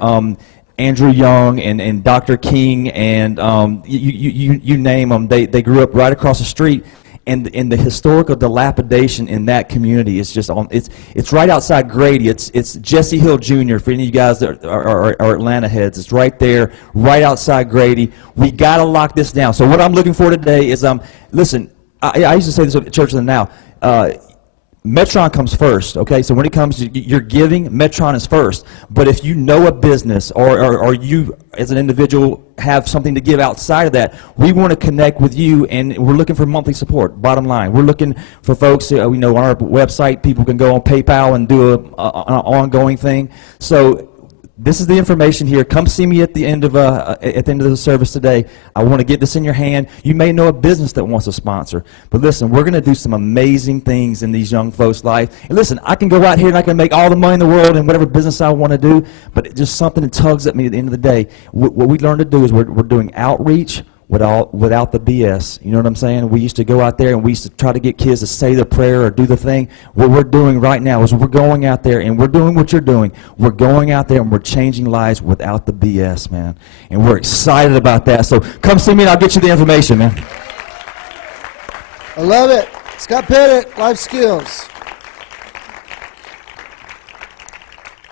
Andrew Young and Dr. King and you name them, they grew up right across the street. And the historical dilapidation in that community is just it's right outside Grady. It's Jesse Hill Jr. for any of you guys that are Atlanta heads. It's right there, right outside Grady. We got to lock this down. So what I'm looking for today is listen. I used to say this at Church of the Now. Metron comes first, okay? So when it comes to your giving, Metron is first. But if you know a business or you as an individual have something to give outside of that, we want to connect with you, and we're looking for monthly support, bottom line. We're looking for folks, on our website, people can go on PayPal and do an ongoing thing. So this is the information here. Come see me at the end of the service today. I want to get this in your hand. You may know a business that wants to sponsor, but listen, we're going to do some amazing things in these young folks' life. And listen, I can go out here and I can make all the money in the world in whatever business I want to do, but it's just something that tugs at me at the end of the day. What we learn to do is we're doing outreach. without the BS. You know what I'm saying? We used to go out there and we used to try to get kids to say the prayer or do the thing. What we're doing right now is we're going out there and we're doing what you're doing. We're going out there and we're changing lives without the BS, man. And we're excited about that. So come see me and I'll get you the information, man. I love it. Scott Pettit, Life Skills.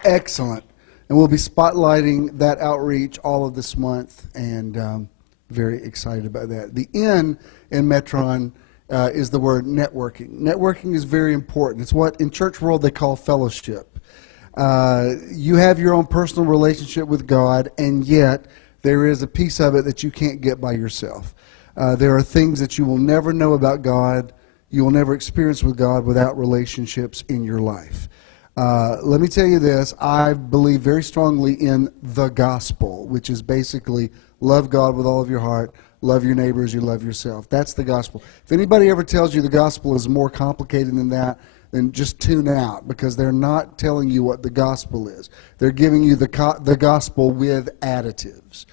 Excellent. And we'll be spotlighting that outreach all of this month, and very excited about that. The N in Metron is the word networking. Networking is very important. It's what in church world they call fellowship. You have your own personal relationship with God, and yet there is a piece of it that you can't get by yourself. There are things that you will never know about God, you will never experience with God without relationships in your life. Let me tell you this, I believe very strongly in the gospel, which is basically love God with all of your heart, love your neighbor as you love yourself. That's the gospel. If anybody ever tells you the gospel is more complicated than that, then just tune out, because they're not telling you what the gospel is. They're giving you the gospel with additives.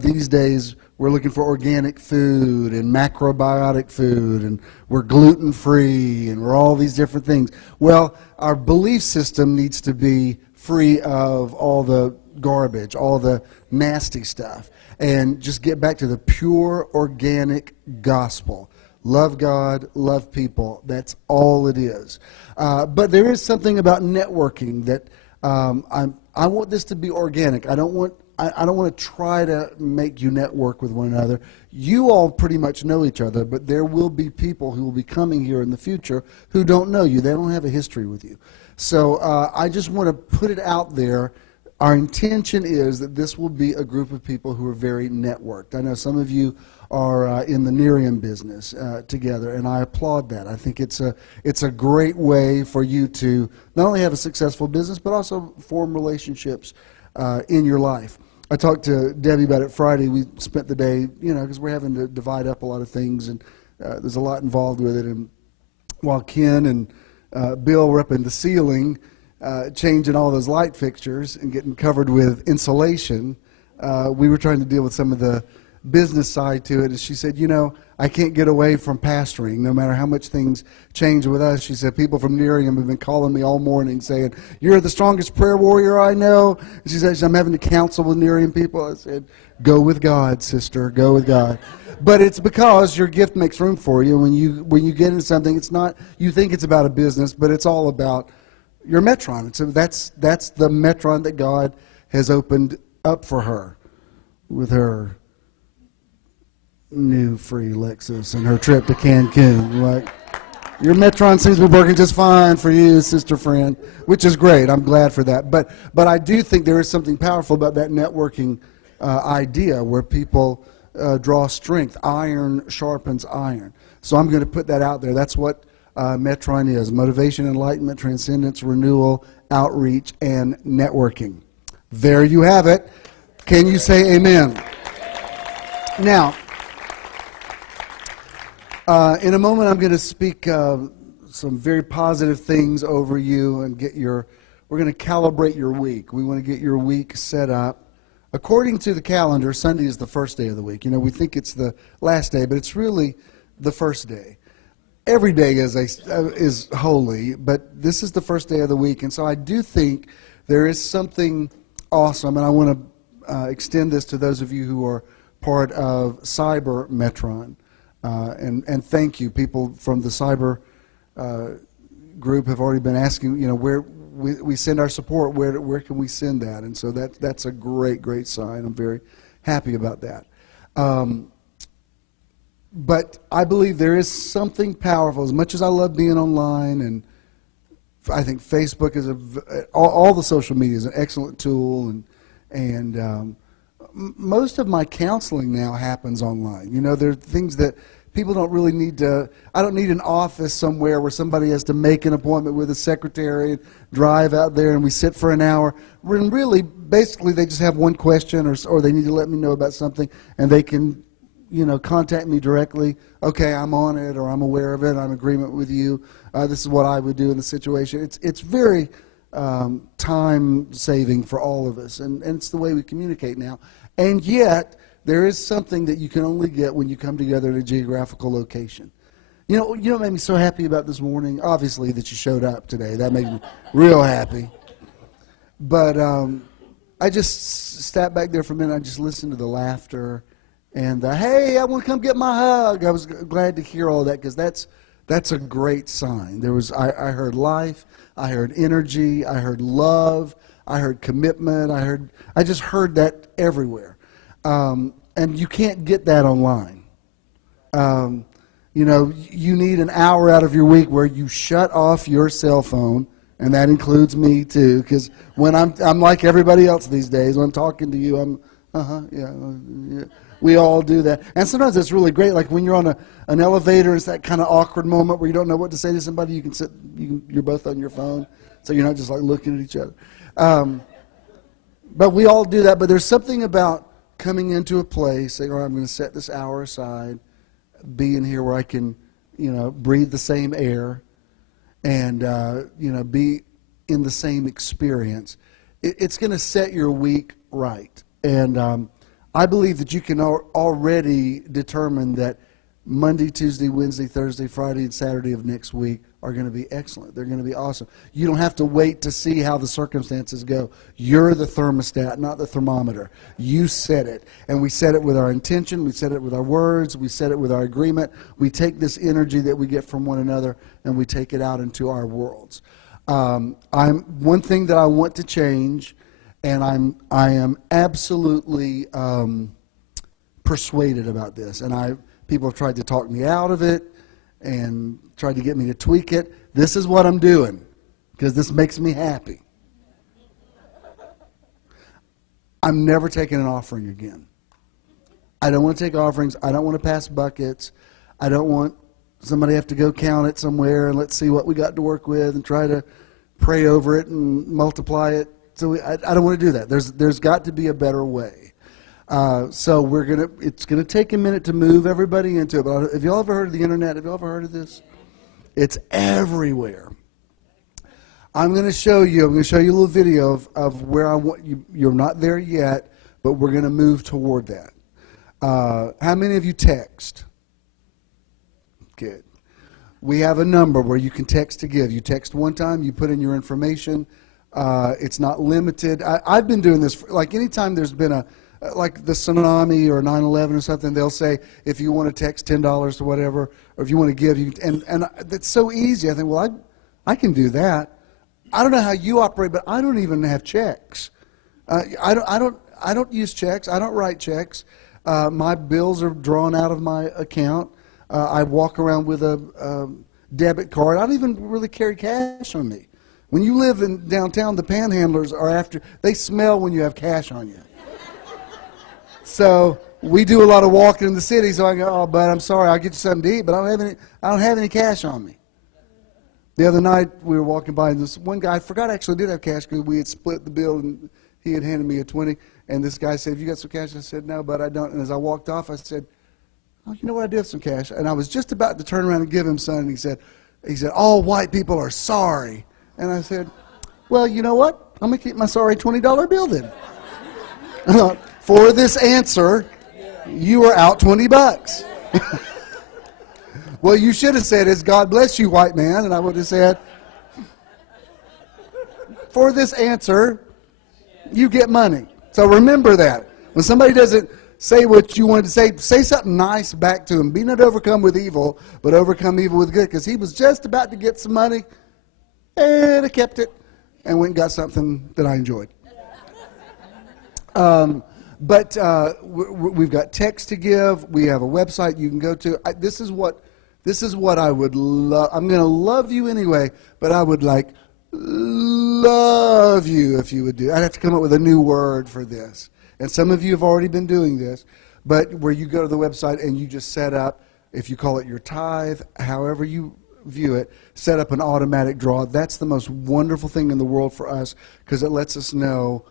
These days we're looking for organic food and macrobiotic food, and we're gluten-free, and we're all these different things. Well, our belief system needs to be free of all the garbage, all the nasty stuff, and just get back to the pure organic gospel. Love God, love people. That's all it is. But there is something about networking that I want this to be organic. I don't want to try to make you network with one another. You all pretty much know each other, but there will be people who will be coming here in the future who don't know you. They don't have a history with you. So I just want to put it out there. Our intention is that this will be a group of people who are very networked. I know some of you are in the Nerium business together, and I applaud that. I think it's a great way for you to not only have a successful business, but also form relationships in your life. I talked to Debbie about it Friday. We spent the day, because we're having to divide up a lot of things, and there's a lot involved with it. And while Ken and Bill were up in the ceiling changing all those light fixtures and getting covered with insulation, we were trying to deal with some of the business side to it. And she said, I can't get away from pastoring no matter how much things change with us. She said, people from Nerium have been calling me all morning saying, you're the strongest prayer warrior I know. And she said, I'm having to counsel with Nerium people. I said, go with God, sister, go with God. But it's because your gift makes room for you. When you get into something, it's not, you think it's about a business, but it's all about your Metron. So that's the Metron that God has opened up for her with her new free Lexus and her trip to Cancun. Like, your Metron seems to be working just fine for you, sister friend, which is great. I'm glad for that. But I do think there is something powerful about that networking idea where people draw strength. Iron sharpens iron. So I'm going to put that out there. That's what Metron is: motivation, enlightenment, transcendence, renewal, outreach, and networking. There you have it. Can you say amen? Now, in a moment, I'm going to speak some very positive things over you and we're going to calibrate your week. We want to get your week set up. According to the calendar, Sunday is the first day of the week. We think it's the last day, but it's really the first day. Every day is holy, but this is the first day of the week. And so I do think there is something awesome, and I want to extend this to those of you who are part of Cyber Metron. And thank you. People from the cyber group have already been asking, where we send our support, where can we send that? And so that's a great sign. I'm very happy about that. But I believe there is something powerful. As much as I love being online, and I think Facebook is all the social media is an excellent tool, and most of my counseling now happens online. There are things that people don't really need to. I don't need an office somewhere where somebody has to make an appointment with a secretary and drive out there and we sit for an hour. When really, basically, they just have one question or they need to let me know about something, and they can, contact me directly. Okay, I'm on it, or I'm aware of it. I'm in agreement with you. This is what I would do in the situation. It's very time saving for all of us, and it's the way we communicate now. And yet, there is something that you can only get when you come together in a geographical location. You know what made me so happy about this morning? Obviously that you showed up today. That made me real happy. But I just sat back there for a minute. I just listened to the laughter. And, hey, I want to come get my hug. I was glad to hear all that because that's a great sign. I heard life. I heard energy. I heard love. I heard commitment. I just heard that everywhere. And you can't get that online. You need an hour out of your week where you shut off your cell phone, and that includes me too, because when I'm like everybody else these days. When I'm talking to you, yeah. We all do that. And sometimes it's really great, like when you're on an elevator, it's that kind of awkward moment where you don't know what to say to somebody. You can you're both on your phone, so you're not just like looking at each other. But we all do that. But there's something about coming into a place, saying, all right, I'm going to set this hour aside, being here where I can, breathe the same air and, be in the same experience. It's going to set your week right. And I believe that you can already determine that Monday, Tuesday, Wednesday, Thursday, Friday, and Saturday of next week are going to be excellent. They're going to be awesome. You don't have to wait to see how the circumstances go. You're the thermostat, not the thermometer. You set it. And we set it with our intention. We set it with our words. We set it with our agreement. We take this energy that we get from one another and we take it out into our worlds. One thing that I want to change, and I am absolutely persuaded about this. And people have tried to talk me out of it and tried to get me to tweak it. This is what I'm doing because this makes me happy. I'm never taking an offering again. I don't want to take offerings. I don't want to pass buckets. I don't want somebody to have to go count it somewhere and let's see what we got to work with and try to pray over it and multiply it. So I don't want to do that. There's got to be a better way. So it's gonna take a minute to move everybody into it. But have y'all ever heard of the internet? Have y'all ever heard of this? It's everywhere. I'm going to show you a little video of where I want you. You're not there yet, but we're going to move toward that. How many of you text? Good. We have a number where you can text to give. You text one time, you put in your information. It's not limited. I've been doing this, like anytime there's been like the tsunami or 9/11 or something, they'll say, if you want to text $10 to whatever, or if you want to give, and that's so easy. I think, well, I can do that. I don't know how you operate, but I don't even have checks. I don't use checks. I don't write checks. My bills are drawn out of my account. I walk around with a debit card. I don't even really carry cash on me. When you live in downtown, the panhandlers they smell when you have cash on you. So we do a lot of walking in the city. So I go, oh, bud, I'm sorry, I'll get you something to eat, but I don't have any cash on me. The other night we were walking by, and this one guy, I forgot I actually did have cash because we had split the bill, and he had handed me a 20. And this guy said, "Have you got some cash?" I said, "No, but I don't." And as I walked off, I said, "Oh, you know what? I do have some cash." And I was just about to turn around and give him some, and he said, "All white people are sorry." And I said, "Well, you know what? I'm going to keep my sorry $20 bill then." For this answer, you are out $20. Well, you should have said, "Is God bless you, white man," and I would have said, "For this answer, you get money." So remember that. When somebody doesn't say what you wanted to say something nice back to him. Be not overcome with evil, but overcome evil with good. Because he was just about to get some money, and I kept it, and went and got something that I enjoyed. But we've got text to give. We have a website you can go to. This is what I would love. I'm going to love you anyway, but I would love you if you would do. I'd have to come up with a new word for this. And some of you have already been doing this, but where you go to the website and you just set up, if you call it your tithe, however you view it, set up an automatic draw. That's the most wonderful thing in the world for us because it lets us know,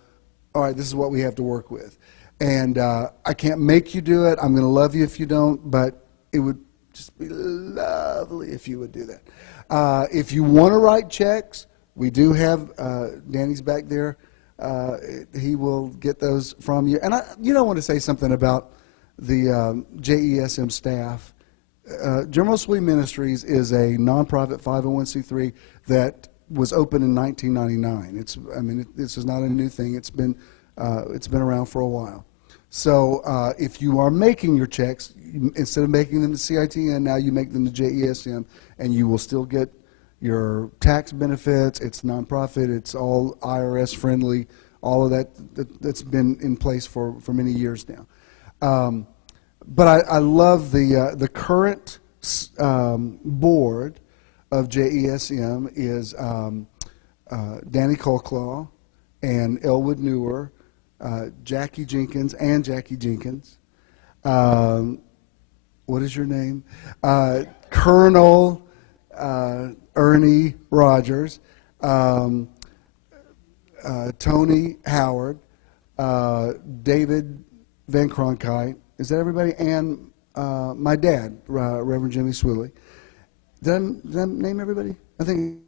all right, this is what we have to work with. And I can't make you do it. I'm going to love you if you don't, but it would just be lovely if you would do that. If you want to write checks, we do have, Danny's back there. He will get those from you. And I want to say something about JESM staff. General Sweet Ministries is a nonprofit 501c3 that was opened in 1999. This is not a new thing. It's been around for a while. So if you are making your checks, instead of making them to CITN, now you make them to JESM, and you will still get your tax benefits. It's nonprofit. It's all IRS friendly. All of that's been in place for many years now. But I love the current board of JESM is Danny Colclaw and Elwood Newer, Jackie Jenkins and Jackie Jenkins. What is your name? Colonel Ernie Rogers, Tony Howard, David Van Cronkite. Is that everybody? And my dad, Reverend Jimmy Swilley. Did I name everybody? I think.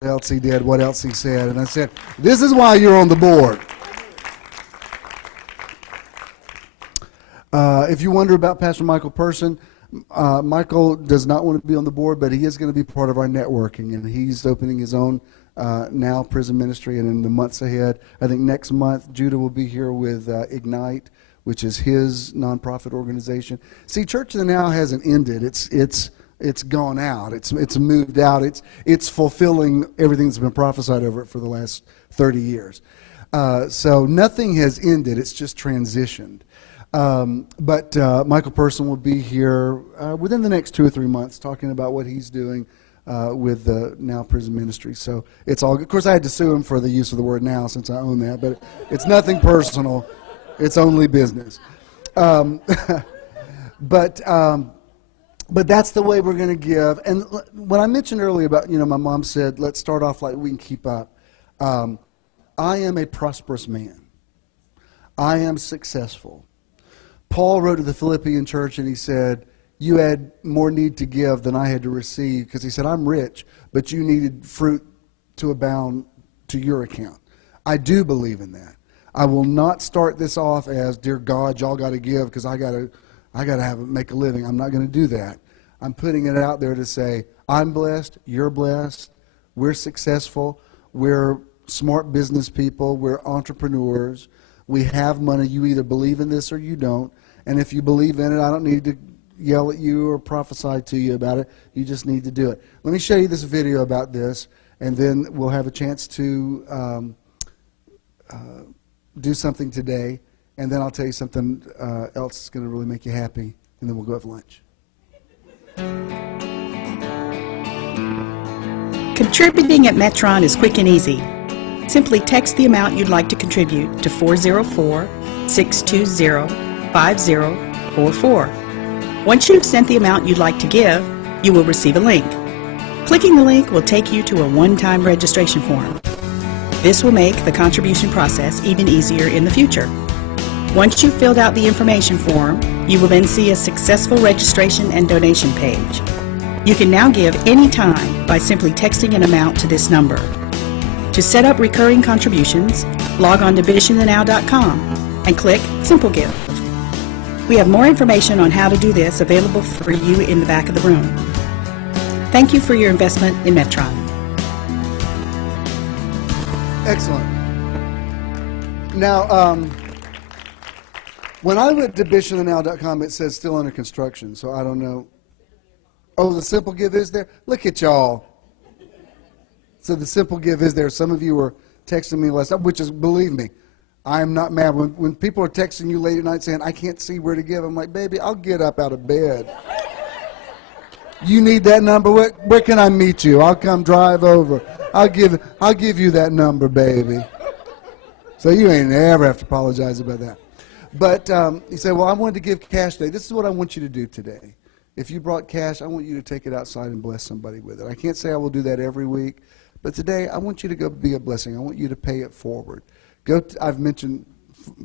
What else he did, what else he said, and I said, this is why you're on the board. If you wonder about Pastor Michael Person, Michael does not want to be on the board, but he is going to be part of our networking, and he's opening his own Now Prison Ministry, and in the months ahead, I think next month, Judah will be here with Ignite, which is his nonprofit organization. See, Church of the Now hasn't ended. It's gone out. It's moved out. It's fulfilling everything that's been prophesied over it for the last 30 years. So nothing has ended. It's just transitioned. But Michael Person will be here within the next 2 or 3 months talking about what he's doing with the Now Prison Ministry. So it's all good. Of course, I had to sue him for the use of the word now since I own that, but it's nothing personal. It's only business. But that's the way we're going to give. And when I mentioned earlier about, my mom said, let's start off like we can keep up. I am a prosperous man. I am successful. Paul wrote to the Philippian church and he said, you had more need to give than I had to receive, because he said, I'm rich, but you needed fruit to abound to your account. I do believe in that. I will not start this off as, dear God, y'all got to give because I got to make a living. I'm not going to do that. I'm putting it out there to say, I'm blessed, you're blessed, we're successful, we're smart business people, we're entrepreneurs, we have money. You either believe in this or you don't. And if you believe in it, I don't need to yell at you or prophesy to you about it. You just need to do it. Let me show you this video about this, and then we'll have a chance to do something today. And then I'll tell you something else that's going to really make you happy, and then we'll go have lunch. Contributing at Metron is quick and easy. Simply text the amount you'd like to contribute to 404-620-5044. Once you've sent the amount you'd like to give, you will receive a link. Clicking the link will take you to a one-time registration form. This will make the contribution process even easier in the future. Once you've filled out the information form, you will then see a successful registration and donation page. You can now give any time by simply texting an amount to this number. To set up recurring contributions, log on to visionthenow.com and click Simple Give. We have more information on how to do this available for you in the back of the room. Thank you for your investment in Metron. Excellent. Now, when I went to visionthenow.com, it says still under construction, so I don't know. Oh, the Simple Give is there? Look at y'all. So the Simple Give is there. Some of you were texting me last night, which is, believe me, I am not mad. When people are texting you late at night saying, I can't see where to give, I'm like, baby, I'll get up out of bed. You need that number? Where can I meet you? I'll come drive over. I'll give you that number, baby. So you ain't ever have to apologize about that. But he said, well, I wanted to give cash today. This is what I want you to do today. If you brought cash, I want you to take it outside and bless somebody with it. I can't say I will do that every week, but today I want you to go be a blessing. I want you to pay it forward. I've mentioned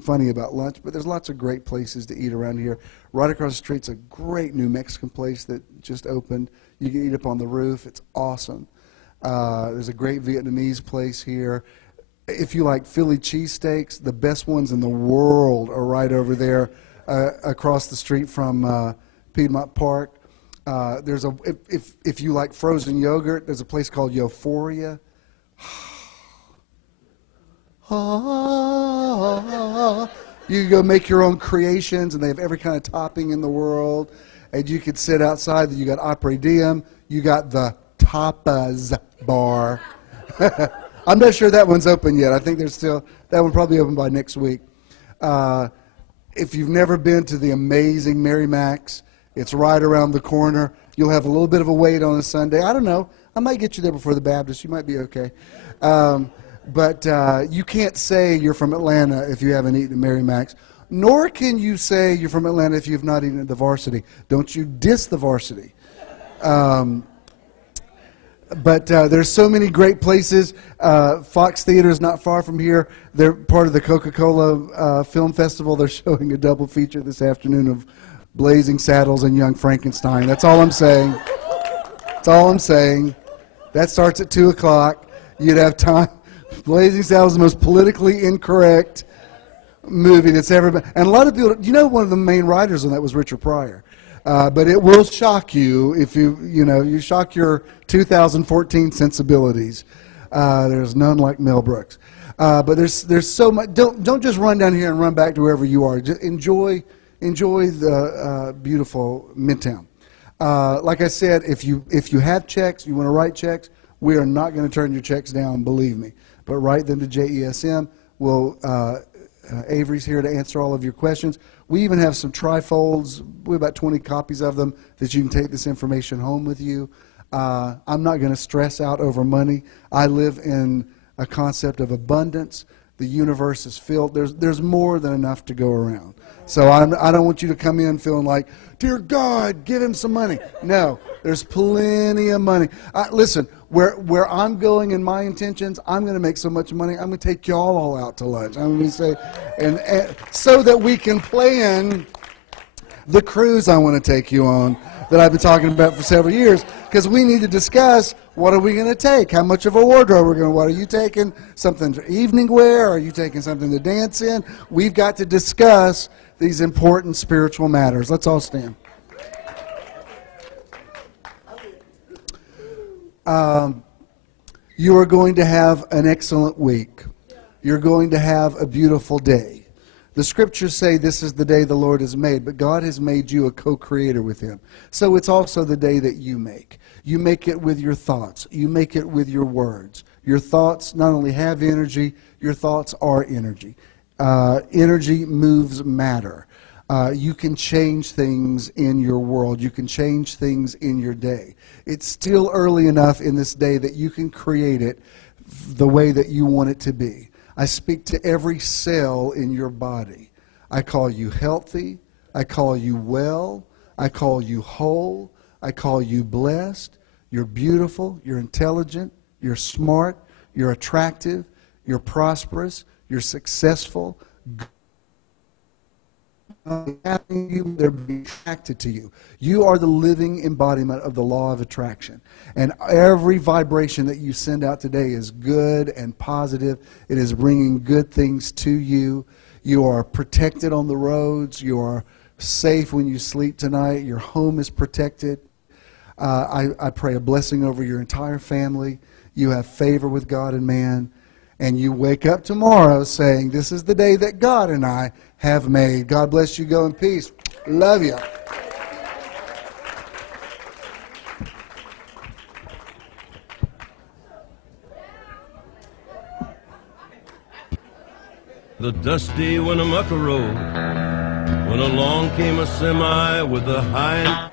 funny about lunch, but there's lots of great places to eat around here. Right across the street's a great new Mexican place that just opened. You can eat up on the roof. It's awesome. There's a great Vietnamese place here. If you like Philly cheesesteaks, the best ones in the world are right over there across the street from Piedmont Park. If you like frozen yogurt, there's a place called Euphoria. You can go make your own creations, and they have every kind of topping in the world. And you could sit outside. You got Opry Diem. You got the Tapas Bar. I'm not sure that one's open yet. I think that one probably open by next week. If you've never been to the amazing Mary Mac's, it's right around the corner. You'll have a little bit of a wait on a Sunday. I don't know. I might get you there before the Baptist. You might be okay. But you can't say you're from Atlanta if you haven't eaten at Mary Mac's, nor can you say you're from Atlanta if you've not eaten at the Varsity. Don't you diss the Varsity. But there's so many great places. Fox Theater is not far from here. They're part of the Coca-Cola Film Festival. They're showing a double feature this afternoon of Blazing Saddles and Young Frankenstein. That's all I'm saying. That's all I'm saying. That starts at 2 o'clock. You'd have time. Blazing Saddles is the most politically incorrect movie that's ever been. And a lot of people, one of the main writers on that was Richard Pryor. But it will shock you if you shock your 2014 sensibilities. There's none like Mel Brooks. But there's so much. Don't just run down here and run back to wherever you are. Just enjoy the beautiful Midtown. Like I said, if you have checks, you want to write checks, we are not going to turn your checks down, believe me. But write them to JESM. Avery's here to answer all of your questions. We even have some trifolds. We have about 20 copies of them that you can take this information home with you. I'm not going to stress out over money. I live in a concept of abundance. The universe is filled. There's more than enough to go around. So I don't want you to come in feeling like, dear God, give him some money. No, there's plenty of money. Listen, where I'm going in my intentions, I'm going to make so much money, I'm going to take y'all all out to lunch. I'm going to say, and so that we can plan the cruise I want to take you on that I've been talking about for several years, because we need to discuss what are we going to take, how much of a wardrobe we're going to, what are you taking, something for evening wear, are you taking something to dance in? We've got to discuss these important spiritual matters. Let's all stand. You are going to have an excellent week. You're going to have a beautiful day. The scriptures say this is the day the Lord has made, but God has made you a co-creator with him. So it's also the day that you make. You make it with your thoughts. You make it with your words. Your thoughts not only have energy, your thoughts are energy. Energy moves matter. You can change things in your world. You can change things in your day. It's still early enough in this day that you can create it the way that you want it to be. I speak to every cell in your body. I call you healthy. I call you well. I call you whole. I call you blessed. You're beautiful. You're intelligent. You're smart. You're attractive. You're prosperous. You're successful. They're being attracted to you. You are the living embodiment of the law of attraction. And every vibration that you send out today is good and positive. It is bringing good things to you. You are protected on the roads. You are safe when you sleep tonight. Your home is protected. I pray a blessing over your entire family. You have favor with God and man. And you wake up tomorrow saying, this is the day that God and I have made. God bless you. Go in peace. Love you. The dusty Winnemucca road, when along came a semi with a high